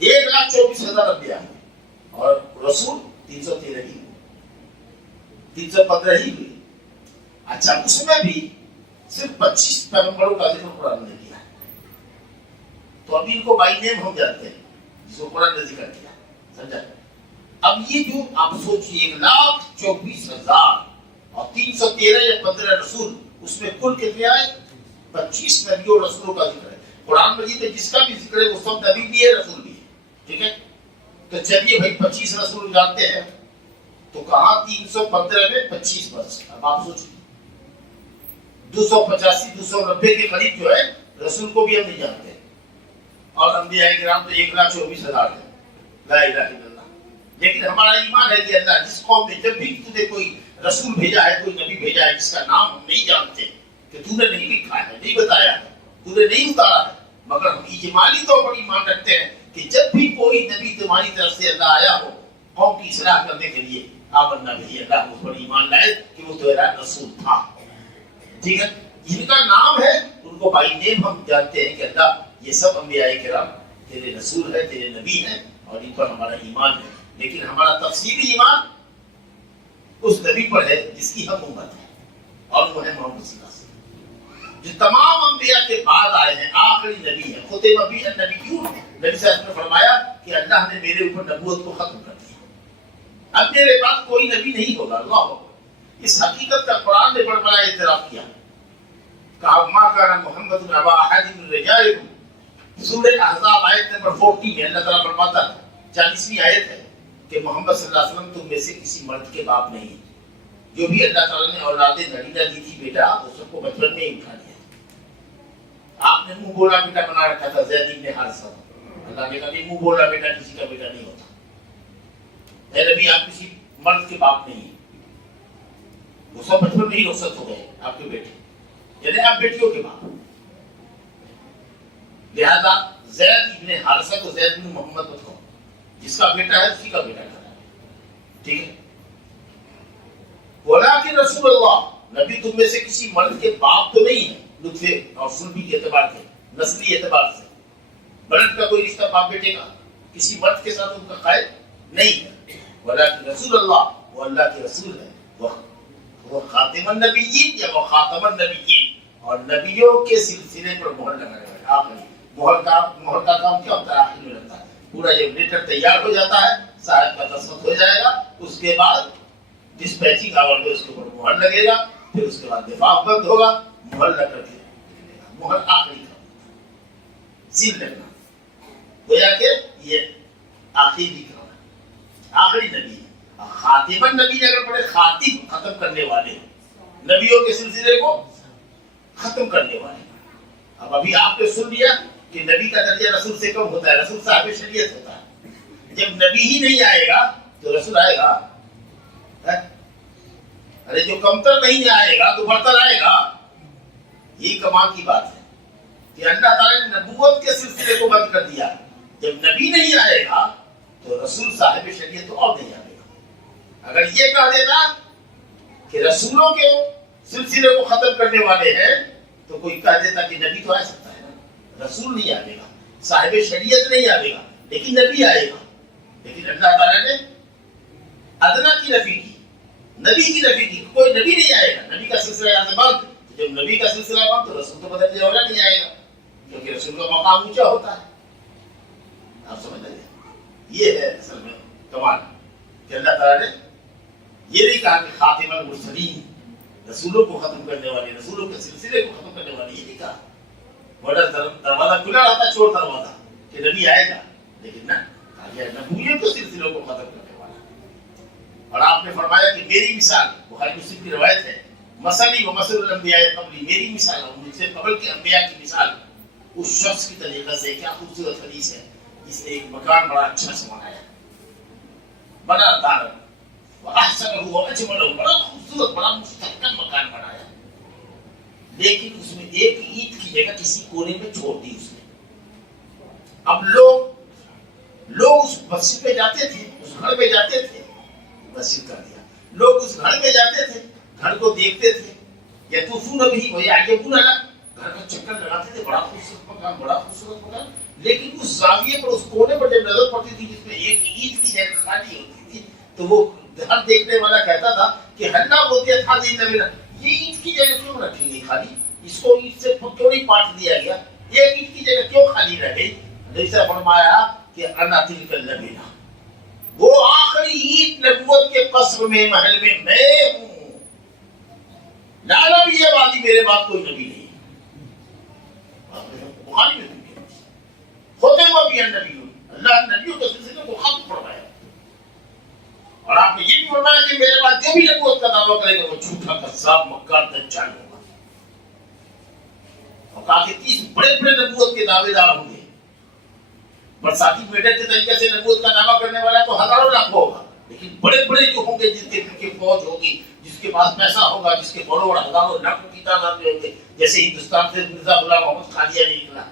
1,24,000 انبیاء اور رسول 313 ہی، 315 ہی ہوئے. اچھا، اس میں بھی صرف 25 پیغمبروں کا ذکر قرآن نے کیا. تو ابھی ان کو بائی نیم ہم جانتے ہیں جس کو قرآن نے ذکر کیا. سمجھا؟ اب یہ جو آپ سوچیے 1,24,000 اور 313 یا 15 رسول، اس میں کل کتنے آئے؟ 25 نبیوں اور رسولوں کا ذکر ہے. قرآن مجید میں جس کا بھی ذکر ہے وہ سب نبی بھی ہے، رسول بھی ہے. ٹھیک ہے، تو چلیے بھائی 25 رسول جانتے ہیں، تو کہاں 315 میں 25 برس. اب آپ سوچیے 285 290 کے قریب جو ہے رسول کو بھی ہم نہیں جانتے، اور انبیاء کرام تو 1,24,000 ہے. لا الہ الا اللہ. لیکن ہمارا ایمان ہے کہ اللہ جس قوم میں جب بھی تو نے کوئی رسول بھیجا ہے، کوئی نبی بھیجا ہے جس کا نام ہم نہیں جانتے، کہ تو نے نہیں لکھا ہے، نہیں بتایا ہے، تو نے نہیں اتارا ہے، مگر ہم اجمالی طور پر ایمان رکھتے ہیں کہ جب بھی کوئی نبی تمہاری طرف سے اللہ آیا ہو قوم کی اصلاح کرنے کے لیے، آمنا بھی اللہ اس پر ایمان لائے کہ وہ تیرا رسول تھا. ٹھیک ہے، جن کا نام ہے ان کو بائی نیم ہم جانتے ہیں کہ اللہ یہ سب انبیاء کرام تیرے رسول ہے، تیرے نبی ہیں، اور ان پر ہمارا ایمان ہے. لیکن ہمارا تفصیلی ایمان اس نبی پر ہے جس کی ہم امت ہے، اور وہ ہے محمد صلی اللہ علیہ وسلم، جو تمام انبیاء کے بعد آئے ہیں، آخری نبی ہے. ختم بی النبیون، نبی صلی اللہ علیہ وسلم نے فرمایا کہ اللہ نے میرے اوپر نبوت کو ختم کر دیا، اب میرے پاس کوئی نبی نہیں ہوگا. اللہ اکبر. اس حقیقت کا قرآن نے بڑا بڑا اعتراف کیا. کہا ما کان محمد ابا احد من رجالکم، سورہ احزاب آیت نمبر 40 میں اللہ تعالیٰ فرماتا ہے، 40ویں آیت ہے، کہ محمد صلی اللہ علیہ وسلم تم میں سے کسی مرد کے باپ نہیں. جو بھی اللہ تعالیٰ نے اولاد نرینہ دی تھی بیٹا، وہ سب کو بچپن میں ہی اٹھا دیا. آپ نے منہ بولا بیٹا بنا رکھا تھا زید بن حارثہ. اللہ نے کہا نہیں، منہ بولا بیٹا کسی کا بیٹا نہیں ہوتا. اے نبی آپ کسی مرد کے باپ نہیں، وہ سب بچپن میں ہی رخصت ہو گئے آپ کے بیٹے، یعنی آپ بیٹیوں کے باپ. لہذا زید ابن حارثہ کو زید بن محمد مت کہو، جس کا بیٹا ہے اسی کا بیٹا کہنا ہے. ٹھیک ہے، ولیکن رسول اللہ، نبی تم میں سے کسی مرد کے باپ تو نہیں ہے، نطفے اور سلبی کے اعتبار سے، نسلی اعتبار سے. بلد کا کوئی رشتہ باپ بیٹے کا کسی مرد کے ساتھ ان کا قائد نہیں ہے. ولیکن رسول اللہ، وہ اللہ کے رسول ہے، وہ خاتم النبیین یا وہ خاتم النبیین، اور نبیوں کے سلسلے پر مہر لگانے والے. آخری مہر کا کام کیا ہوتا ہے؟ آخر میں لگتا ہے. پورا یہ لیٹر تیار ہو جاتا ہے، صاحب کا دستخط ہو جائے گا، اس کے بعد ڈسپیچنگ آور میں اس کے اوپر مہر لگے گا، پھر اس کے بعد دفاع بند ہوگا، مہر لگ کر کے مہر آخری کا سیل لگنا. گویا کہ یہ آخری کام ہے، آخری نبی ہے. خاتم النبی اگر پڑھے خاتم ختم کرنے والے، نبیوں کے سلسلے کو ختم کرنے والے. اب ابھی آپ نے سن لیا کہ نبی کا درجہ رسول سے کم ہوتا ہے، رسول صاحب شریعت ہوتا ہے. جب نبی ہی نہیں آئے گا تو رسول آئے گا؟ ارے جو کمتر نہیں آئے گا تو برتر آئے گا. یہی کمال کی بات ہے کہ اللہ تعالیٰ نے نبوت کے سلسلے کو بند کر دیا. جب نبی نہیں آئے گا تو رسول صاحب شریعت تو اور نہیں آئے گا. اگر یہ کہہ دینا کہ رسولوں کے سلسلے کو ختم کرنے والے ہیں تو کوئی کہہ دیتا کہ نبی تو آ سکتا ہے نا، رسول نہیں آئے گا، صاحب شریعت نہیں آئے گا، لیکن نبی آئے گا. لیکن اللہ تعالیٰ نے ادنا کی نفی کی، نبی کی نفی کی. کوئی نبی نہیں آئے گا، نبی کا سلسلہ یہاں سے بند. جب نبی کا سلسلہ بند تو رسول تو بدلنے والا نہیں آئے گا، کیونکہ رسول کا مقام اونچا ہوتا ہے. آپ سمجھ رہے ہیں؟ یہ ہے اصل میں کمال کہ اللہ تعالیٰ نے یہ نہیں کہا کہ خاتم المرسلین، رسولوں کو ختم کرنے والے، رسولوں کے سلسلے کو ختم کرنے والے، یہ نہیں کہا. بڑا دروازہ کھلا رہتا، چور دروازہ کہ نبی آئے گا، لیکن نہ نبویوں کے سلسلوں کو ختم کرنے والا. اور آپ نے فرمایا کہ میری مثال، بخاری مسلم کی روایت ہے، مثلی و مثل الانبیاء قبلی، میری مثال اور مجھ سے قبل کے انبیاء کی مثال اس شخص کی طریقہ سے. کیا خوبصورت حدیث ہے. جس نے ایک مکان بڑا اچھا سے بنایا، بڑا دار وَأَحْسَنَهُ وَأَجْمَلَهُ، بڑا خوبصورت بڑا مستحکم مکان بنایا، لیکن اس میں ایک اینٹ کی جگہ کسی کونے میں چھوڑ دی اس نے. اب لوگ اس مسجد پہ جاتے تھے، اس گھر پہ جاتے تھے، مسجد کر دیا. لوگ اس گھر پہ جاتے تھے، گھر کو دیکھتے تھے، یطوفون بہ ویعجبون له، گھر کا چکر لگاتے تھے، بڑا خوبصورت مکان، بڑا خوبصورت مکان. لیکن اس زاویے پر، اس کونے پر جب نظر پڑتی تھی جس میں ایک اینٹ کی جگہ خالی ہوتی تھی، تو وہ ہر دیکھنے والا کہتا تھا کہ ہنّا ہوتی ہے تھا دین نبی، یہ اینٹ کی جگہ کیوں رکھی گئی خالی، اس کو اینٹ سے کیوں نہیں پاٹ دیا گیا، ایک اینٹ کی جگہ کیوں خالی رہ گئی. جیسا فرمایا کہ انا تلک اللبنہ، وہ آخری اینٹ نبوت کے قصر میں، محل میں ہوں. لالا بھی یہ بات، میرے بعد کوئی نبی نہیں. بخاری میں ہوتے ہوا بھی نبی، اللہ نبیوں کے سلسلے کو ختم فرمایا. اور آپ نے یہ بھی فرمایا کہ میرے بعد جو بھی نبوت کا دعویٰ کرے گا وہ جھوٹا قذاب مکار دجال ہوگا. اور کہا کہ 30 بڑے بڑے نبوت کے دعوے دار ہوں گے. برساتی میڈر کے طریقے سے نبوت کا دعویٰ کرنے والا تو ہزاروں لاکھ ہوگا، لیکن بڑے بڑے جو ہوں گے، جس کے فوج ہوگی، جس کے پاس پیسہ ہوگا، جس کے فالوور ہزاروں لاکھوں کی تعداد میں ہوں گے. جیسے ہندوستان سے مرزا غلام محمد قادیانی نکلا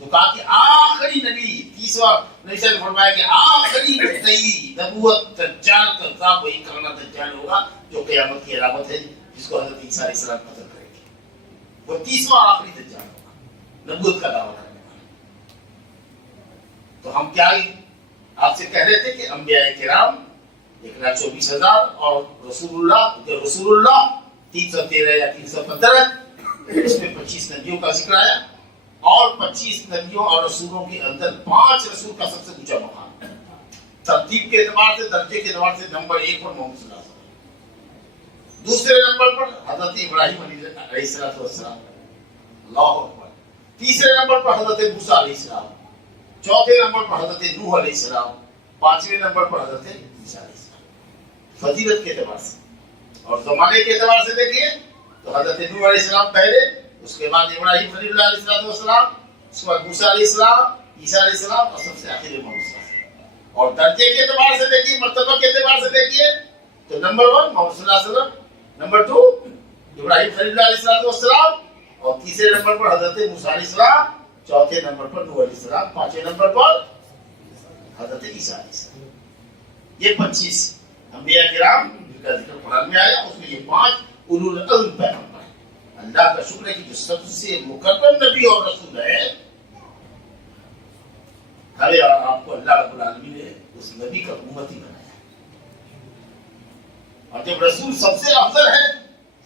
تو کہا کہ آخری نبی، 30واں نبی سے فرمایا کہ آخری نبی نبوت دجال کذاب وہی کھانا دجال ہوگا جو قیامت کی علامت ہے، جس کو حضرت عیسیٰ علیہ السلام قتل کریں گے. وہ 30واں آخری دجال ہوگا نبوت کا دعویٰ کرنے والا. تو ہم کیا آپ سے کہہ رہے تھے کہ انبیاء کرام 1,24,000 اور رسول اللہ 313 یا 315، اس میں 25 نبیوں کا ذکر آیا. اور 25 نبیوں اور رسولوں کے اندر 5 رسول کا سب سے اونچا مقام ہے. ترتیب کے اعتبار سے، درجے کے اعتبار سے نمبر 1 پر محمد صلی اللہ علیہ وسلم، دوسرے نمبر پر حضرت ابراہیم علیہ السلام، اللہ اکبر، تیسرے نمبر پر حضرت موسیٰ علیہ السلام، چوتھے نمبر پر حضرت نوح علیہ السلام، پانچویں نمبر پر حضرت عیسیٰ علیہ السلام. فضیلت کے اعتبار سے اور زمانے کے اعتبار سے دیکھیے تو حضرت نوح علیہ السلام پہلے، اس کے بعد ابراہیم خلیل اللہ علیہ السلام، اس کے بعد موسیٰ علیہ السلام، عیسیٰ علیہ السلام، اور سب سے آخر محمد صلی اللہ علیہ وسلم. اور درجے کے اعتبار سے دیکھیے، مرتبہ کے اعتبار سے دیکھیے تو نمبر 1 محمد صلی اللہ علیہ وسلم، نمبر 2 ابراہیم خلیل اللہ علیہ السلام، اور تیسرے نمبر پر حضرت موسیٰ علیہ السلام، چوتھے نمبر پر نوح علیہ السلام، پانچویں نمبر پر حضرت عیسیٰ علیہ السلام. یہ 25 انبیاء کرام جن کا ذکر قرآن میں آیا، اس میں یہ 5 اولو العزم پیغمبر. اللہ کا شکر ہے کہ جو سب سے مکرم نبی اور رسول ہے، ارے آپ کو اللہ رب العالمین نے اس نبی کا امتی بنایا. اور جب رسول سب سے افضل ہے،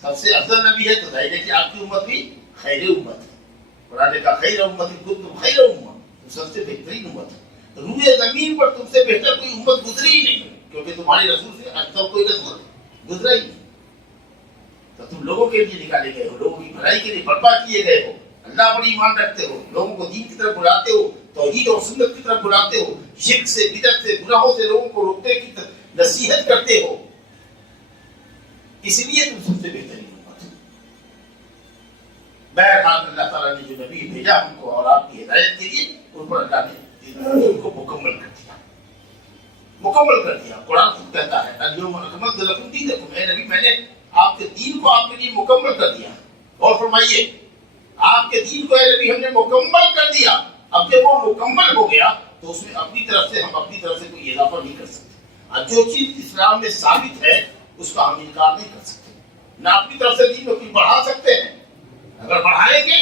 سب سے افضل نبی ہے، تو ظاہر ہے کہ آپ کی امت بھی خیر امت ہے. قرآن کا خیر امت کنتم خیر امت، تم سب سے بہترین امت ہے. روئے زمین پر تم سے بہتر کوئی امت گزری ہی نہیں، کیونکہ تمہارے رسول سے افضل کوئی رسول گزرا ہی نہیں. تو تم لوگوں کے لیے نکالے گئے ہو، لوگوں کی بھلائی کے لیے برپا کیے گئے ہو، اللہ پر ایمان رکھتے ہو، لوگوں کو دین کی طرف بلاتے ہو، توحید اور سنت کی طرف بلاتے ہو، شرک سے، بدعت سے، گناہوں سے لوگوں کو روکتے کی نصیحت کرتے ہو. اس لیے تم سب سے بہترین امت ہو۔ بہرحال اللہ تعالیٰ نے جو نبی بھیجا ہم کو اور آپ کی ہدایت کے لیے، ان پر اللہ نے ان کو مکمل کر دیا، مکمل کر دیا۔ قرآن خود کہتا ہے الیوم اکملت لکم دینکم، اے نبی میں نے آپ کے دین کو آپ کے لیے مکمل کر دیا۔ اور فرمائیے آپ کے دین کو اے نبی ہم نے مکمل کر دیا۔ اب جب وہ مکمل ہو گیا تو اس میں اپنی طرف سے ہم اپنی طرف سے کوئی اضافہ نہیں کر سکتے۔ اور جو چیز اسلام میں ثابت ہے اس کا ہم انکار نہیں کر سکتے، نہ اپنی طرف سے دین میں کچھ بڑھا سکتے ہیں۔ اگر بڑھائیں گے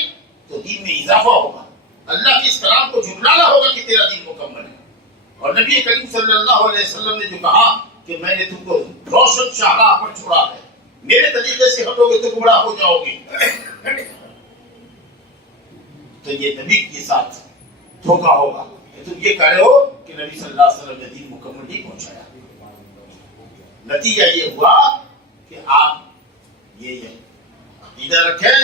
تو دین میں اضافہ ہوگا، اللہ کے اس کلام کو جھٹلانا ہوگا کہ تیرا دین مکمل ہے۔ اور نبی کریم صلی اللہ علیہ وسلم نے جو کہا کہ میں نے تم کو روشن شاہراہ پر چھوڑا ہے، میرے طریقے سے ہٹو گے تو گمراہ ہو جاؤ گے، تو یہ نبی کے ساتھ دھوکا ہوگا کہ تم یہ کہہ رہے ہو کہ نبی صلی اللہ علیہ وسلم نے دین مکمل نہیں پہنچایا۔ نتیجہ یہ ہوا کہ آپ یہ عقیدہ رکھیں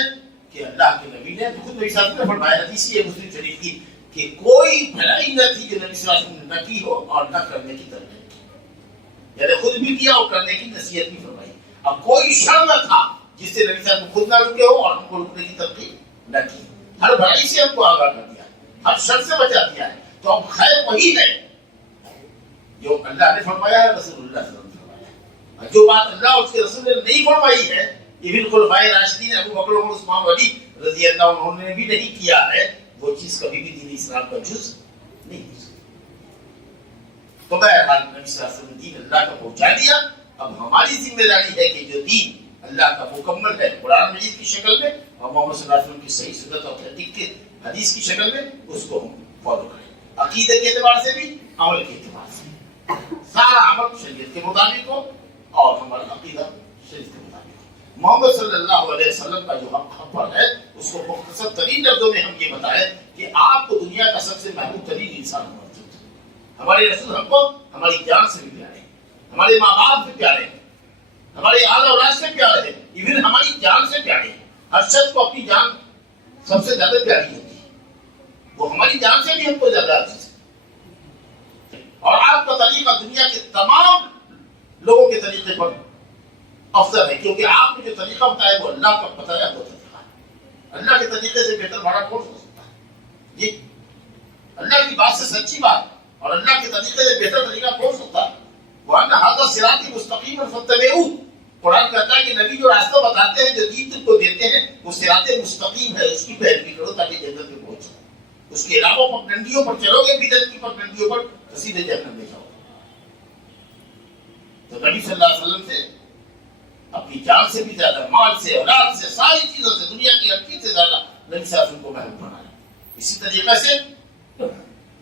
کہ اللہ کے نبی نے خود نبی صلی اللہ علیہ وسلم نے فرمایا، حدیث ہے مسلم شریف کی، کہ کوئی بھلائی نہ تھی جو نبی صلی اللہ علیہ وسلم نے نہ کی ہو اور نہ کرنے کی ترغیب کی، یعنی خود بھی کیا اور کرنے کی نصیحت بھی فرمائی۔ اب کوئی شر نہ تھا جس سے نبی صلی اللہ علیہ وسلم خود نہ رکے ہو اور ہم کو رکنے کی ترغیب نہ کی۔ ہر بھلائی سے ہم کو آگاہ کر دیا، ہر شر سے بچا دیا ہے۔ تو اب خیر وہی ہے جو اللہ نے فرمایا ہے، رسول اللہ صلی اللہ علیہ وسلم نے فرمایا۔ جو بات اللہ اور اس کے رسول نے نہیں فرمائی ہے، ابن خلفائے راشدین ابو بکر عمر عثمان علی رضی اللہ عنہ نے بھی نہیں کیا ہے، وہ چیز کبھی بھی دین اسلام کا جز نہیں ہو سکتی۔ تو بہرحال نبی صلی اللہ علیہ وسلم دین اللہ کا پہنچا دیا۔ اب ہماری ذمہ داری ہے کہ جو دین اللہ کا مکمل ہے قرآن مجید کی شکل میں اور محمد صلی اللہ علیہ وسلم کی صحیح سنت اور حدیث کی شکل میں، اس کو ہم فالو کریں، عقیدے کے اعتبار سے بھی، عمل کے اعتبار سے۔ سارا عمل شریعت کے مطابق ہو اور ہمارا عقیدہ شریعت کے مطابق ہو۔ محمد صلی اللہ علیہ وسلم کا جو حق پر ہے اس کو مختصر ترین لفظوں میں ہم یہ بتائیں کہ آپ کو دنیا کا سب سے محبوب ترین انسان ہونا چاہیے۔ ہمارے رسول ہم کو ہماری جان سے بھی پیارے ہیں، ہمارے ماں باپ سے پیارے ہیں، ہمارے آل اولاد سے پیارے ہیں، ایون ہماری جان سے پیارے ہیں۔ ہر شخص کو اپنی جان سب سے زیادہ پیاری ہوتی ہے، وہ ہماری جان سے بھی ہم کو زیادہ عزیز ہے۔ اور آپ کا طریقہ دنیا کے تمام لوگوں کے طریقے پر افضل ہے، کیونکہ آپ نے جو طریقہ بتایا وہ اللہ کا بتایا ہوا طریقہ ہے۔ اللہ کے طریقے سے بہتر بڑا کون ہو سکتا ہے؟ جی، اللہ کی بات سے سچی بات اور اللہ کے طریقے سے بہتر طریقہ کون سکتا ہے؟ وَأَنَّ هَذَا صِرَاطِي مُسْتَقِيمًا فَاتَّبِعُوهُ۔ قرآن کہتا ہے کہ نبی جو راستہ بتاتے ہیں، جو دین تم کو دیتے ہیں، وہ صراط مستقیم ہے، اس کی پیروی کرو تاکہ جنت میں پہنچو۔ اس کے علاوہ پگڈنڈیوں پر چلو گے، بدعت کی پگڈنڈیوں پر تو سیدھے جہنم میں جاؤ۔ تو نبی صلی اللہ علیہ وسلم سے اپنی جان سے بھی زیادہ، مال سے، اولاد سے، ساری چیزوں سے، دنیا کی ہر چیز سے زیادہ نبی صلی اللہ علیہ وسلم کو محبوب بنایا۔ اسی طریقے سے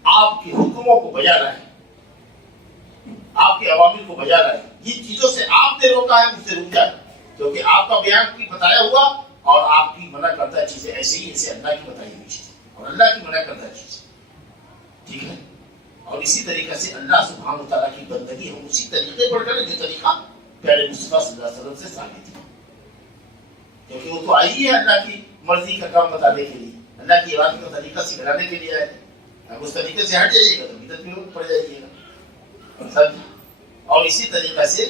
آپ کے حکموں کو بجا لائیں، آپ کے عوامل کو بجا لائیں۔ جن چیزوں سے آپ نے روکا ہے ان سے رک جائے، کیونکہ آپ کا بیان کی بتایا ہوا اور آپ کی منع کردہ چیزیں ایسے ہی ایسے اللہ کی بتائی ہوئی چیزیں اور اللہ کی منع کردہ چیزیں، ٹھیک ہے۔ اور اسی طریقے سے اللہ سبحانہ وتعالیٰ کی بندگی ہم اسی طریقے پر کریں جو طریقہ پیارے مصطفیٰ صلی اللہ علیہ وسلم سے ثابت ہے، کیونکہ وہ تو آئی ہے اللہ کی مرضی کا کام بتانے کے لیے، اللہ کی عبادت کا طریقہ سکھلانے کے لیے آئے تھے۔ اب اس طریقے سے ہٹ جائیے گا تو بدعت میں پڑ جائیے گا۔ اور اسی طریقے سے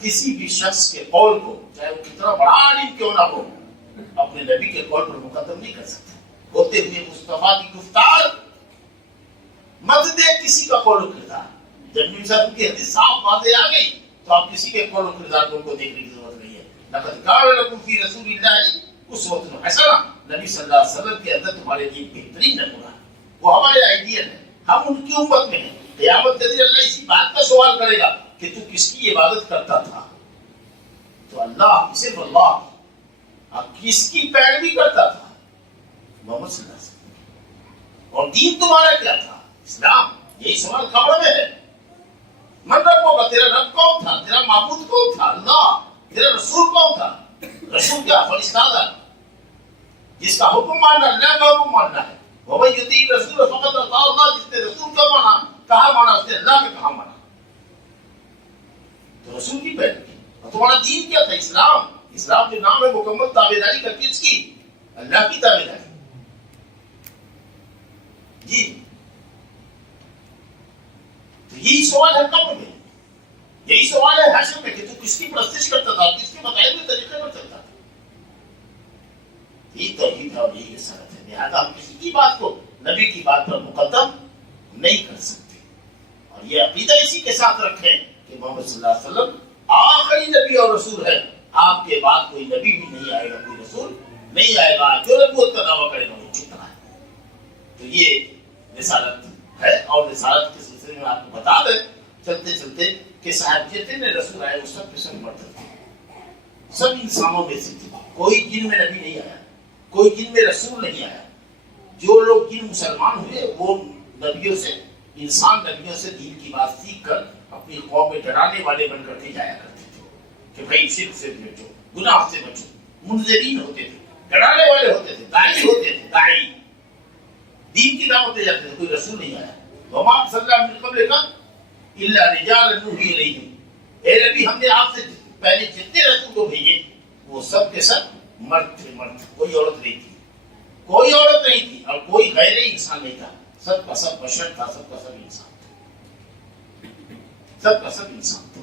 کسی بھی شخص کے قول کو، چاہے وہ کتنا بڑا عالم کیوں نہ ہو، اپنے نبی کے قول پر مقدم نہیں کر سکتے۔ ہوتے ہوئے مصطفیٰ کی گفتار مت دے کسی کا قول و کردار۔ جب نبی صاحب کی حدیث صاف واضح آ گئی تو آپ کسی کے قول و کردار کو دیکھنے کی ضرورت نہیں ہے۔ لقد کان لکم فی رسول اللہ اسوۃ حسنہ، نبی صلی اللہ علیہ وسلم کے اندر تمہارے لیے بہترین نمونہ ہے، وہ ہمارے آئیڈیل ہیں، ہم ان کی امت میں ہیں۔ قیامت کے دن اللہ اسی بات کا سوال کرے گا کہ تو کس کی عبادت کرتا تھا؟ تو اللہ، صرف اللہ، آپ کس کی پیروی کرتا تھا؟ محمد صلی اللہ علیہ وسلم۔ اور دین تمہارا کیا تھا؟ اسلام۔ یہی سوال خبر میں ہے۔ من رب ہوگا، تیرا رب کون تھا؟ تیرا معبود کون تھا؟ اللہ۔ تیرا رسول کون تھا؟ رسول کیا؟ فرشتہ جس کا حکم ماننا اللہ کا حکم ماننا ہے۔ وَمَن يُطِعِ الرَّسُولَ فَقَدْ أَطَاعَ اللَّهَ، جس نے رسول کا مانا، کہا مانا، اس نے اللہ کا کہا مانا۔ تو رسول کی پیروی۔ اور تمہارا دین کیا تھا؟ اسلام۔ اسلام جو نام ہے مکمل تابعداری کا، کس کی؟ اللہ کی تابعداری۔ جی، تو یہی سوال ہے قبر میں، یہی سوال ہے حشر میں کہ تو کس کی پرستش کرتا تھا، کس کے بتائے ہوئے طریقے پر چلتا تھا. یہ توحید ہے اور یہی رسالت ہے. لہٰذا ہم کسی کی بات کو نبی کی بات پر مقدم نہیں کر سکتے. اور یہ عقیدہ اسی کے ساتھ رکھیں کہ محمد صلی اللہ علیہ وسلم آخری نبی اور رسول ہے. آپ کے بعد کوئی نبی بھی نہیں آئے گا، کوئی رسول نہیں آئے گا. جو نبوت کا دعویٰ کرے گا وہ جھوٹا ہے. تو یہ رسالت ہے. اور رسالت کے سلسلے میں آپ کو بتا دیں چلتے چلتے کہ صاحب جتنے رسول آئے وہ سب کے سب مرد تھے، سب انسانوں میں سے تھے. کوئی جن میں نبی نہیں آیا، کوئی جن میں رسول نہیں آیا. جو لوگ جن مسلمان ہوئے وہ نبیوں سے، انسان نبیوں سے دین کی بات سیکھ کر اپنی قوم میں ڈرانے والے بن کر کے جایا کرتے تھے کہ بھائی شرک سے بچو، گناہ سے بچو. منذرین ہوتے تھے، ڈرانے والے ہوتے تھے، داعی ہوتے تھے. داعی دین کی دعوت دے جاتے تھے. کوئی رسول نہیں آیا. وما ارسلنا من قبلک الا رجالا نوحی الیہم. اے نبی ہم نے آپ سے پہلے جتنے رسول کو بھیجے وہ سب کے سب مرد تھے. مرد، کوئی عورت نہیں تھی، کوئی عورت نہیں تھی اور کوئی غیر انسان نہیں تھا. سب کا سب بشر تھا، سب کا سب انسان تھا، سب کا سب انسان تھا.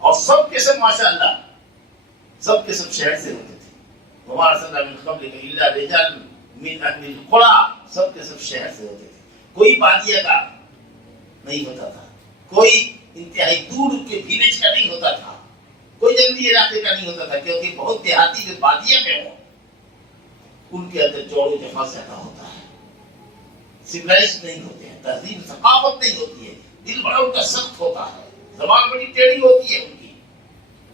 اور سب کے سب ماشاء اللہ سب کے سب شہر سے ہوتے تھے. وما ارسلنا من قبلک الا رجالا من اہل القری. سب کے سب شہر سے ہوتے تھے. کوئی بادیہ کا نہیں ہوتا تھا، کوئی انتہائی دور کے ولیج کا نہیں ہوتا تھا، کوئی جنگلی علاقے کا نہیں ہوتا تھا. کیونکہ بہت دیہاتی جو بادیہ میں ہوں ان کے اندر جوڑ و جفا زیادہ ہوتا ہے، سویلائز نہیں ہوتے ہیں، تہذیب ثقافت نہیں ہوتی ہے. دل بڑا ان کا سخت ہوتا ہے، زبان بڑی ٹیڑھی ہوتی ہے ان کی.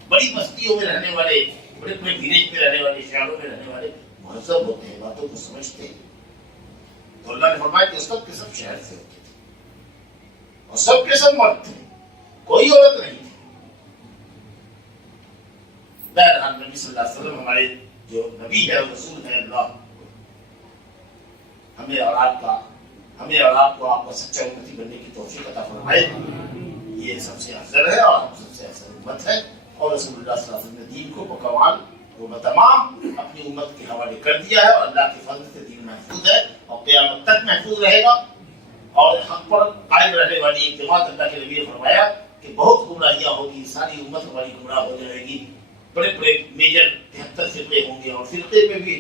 بڑی بستیوں میں رہنے والے، بڑے بڑے ولیج میں رہنے والے، شہروں میں رہنے والے مہذب ہوتے ہیں، باتوں کو سمجھتے ہیں. تو اللہ نے فرمایا کہ سب کے سب شہر سے ہوتے تھے اور سب کے سب مرد تھے، کوئی عورت نہیں تھی. بہرحال نبی صلی اللہ علیہ وسلم ہمارے جو نبی ہے رسول ہے اللہ، ہمیں اور آپ کو آپ کا سچا امتی بننے کی توفیق عطا فرمائے. یہ سب سے افضل ہے اور ہم سب سے افضل امت ہے. اور رسول اللہ صلی اللہ علیہ وسلم نے دین کو بکمال و تمام اپنی امت کے حوالے کر دیا ہے. اور اللہ کے فضل سے دین محفوظ ہے اور قیامت تک محفوظ رہے گا. اور حق پر قائم رہنے والی ایک جماعت، اللہ کے نبی نے فرمایا کہ بہت گمراہیاں ہوگی، ساری امت ہماری گمراہ ہو جائے گی. بڑے بڑے میجر 73 فرقے ہوں گے اور فرقے میں بھی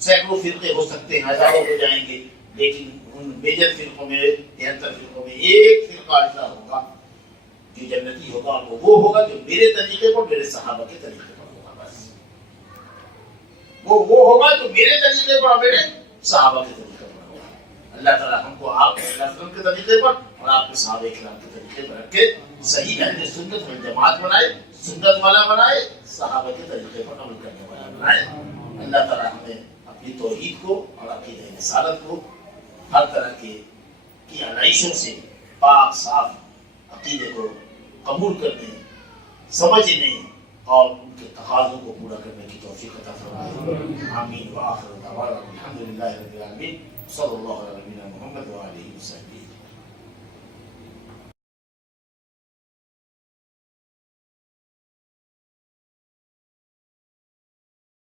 سینکڑوں فرقے ہو سکتے ہیں، ہزاروں ہو جائیں گے. لیکن ان میجر فرقوں میں 73 فرقوں میں ایک فرقہ ایسا ہوگا جو جنتی ہوگا، اور وہ ہوگا جو میرے طریقے پر، میرے صحابہ کے طریقے پر ہوگا. بس وہ ہوگا جو میرے طریقے پر اور میرے صحابہ کے طریقے پر ہوگا. اللہ تعالیٰ ہم کو آپ صلی اللہ علیہ وسلم کے طریقے پر اور آپ کے صحابہ کرام کے طریقے پر رکھ کے صحیح اہل سنت والجماعت بنائے، سنت والا بنائے، صحابہ کے طریقے پر عمل کرنے والا بنائے. اللہ تعالیٰ ہمیں اپنی توحید کو اور عقیدہ رسالت کو ہر طرح کی علائشوں سے پاک صاف عقیدے کو قبول کرنے، سمجھنے اور ان کے تقاضوں کو پورا کرنے کی توفیق عطا فرمائے. آمین. وآخر دعوانا الحمد للہ رب العالمین. صلی اللہ علیہ وسلم محمد وآلہ وصحبہ.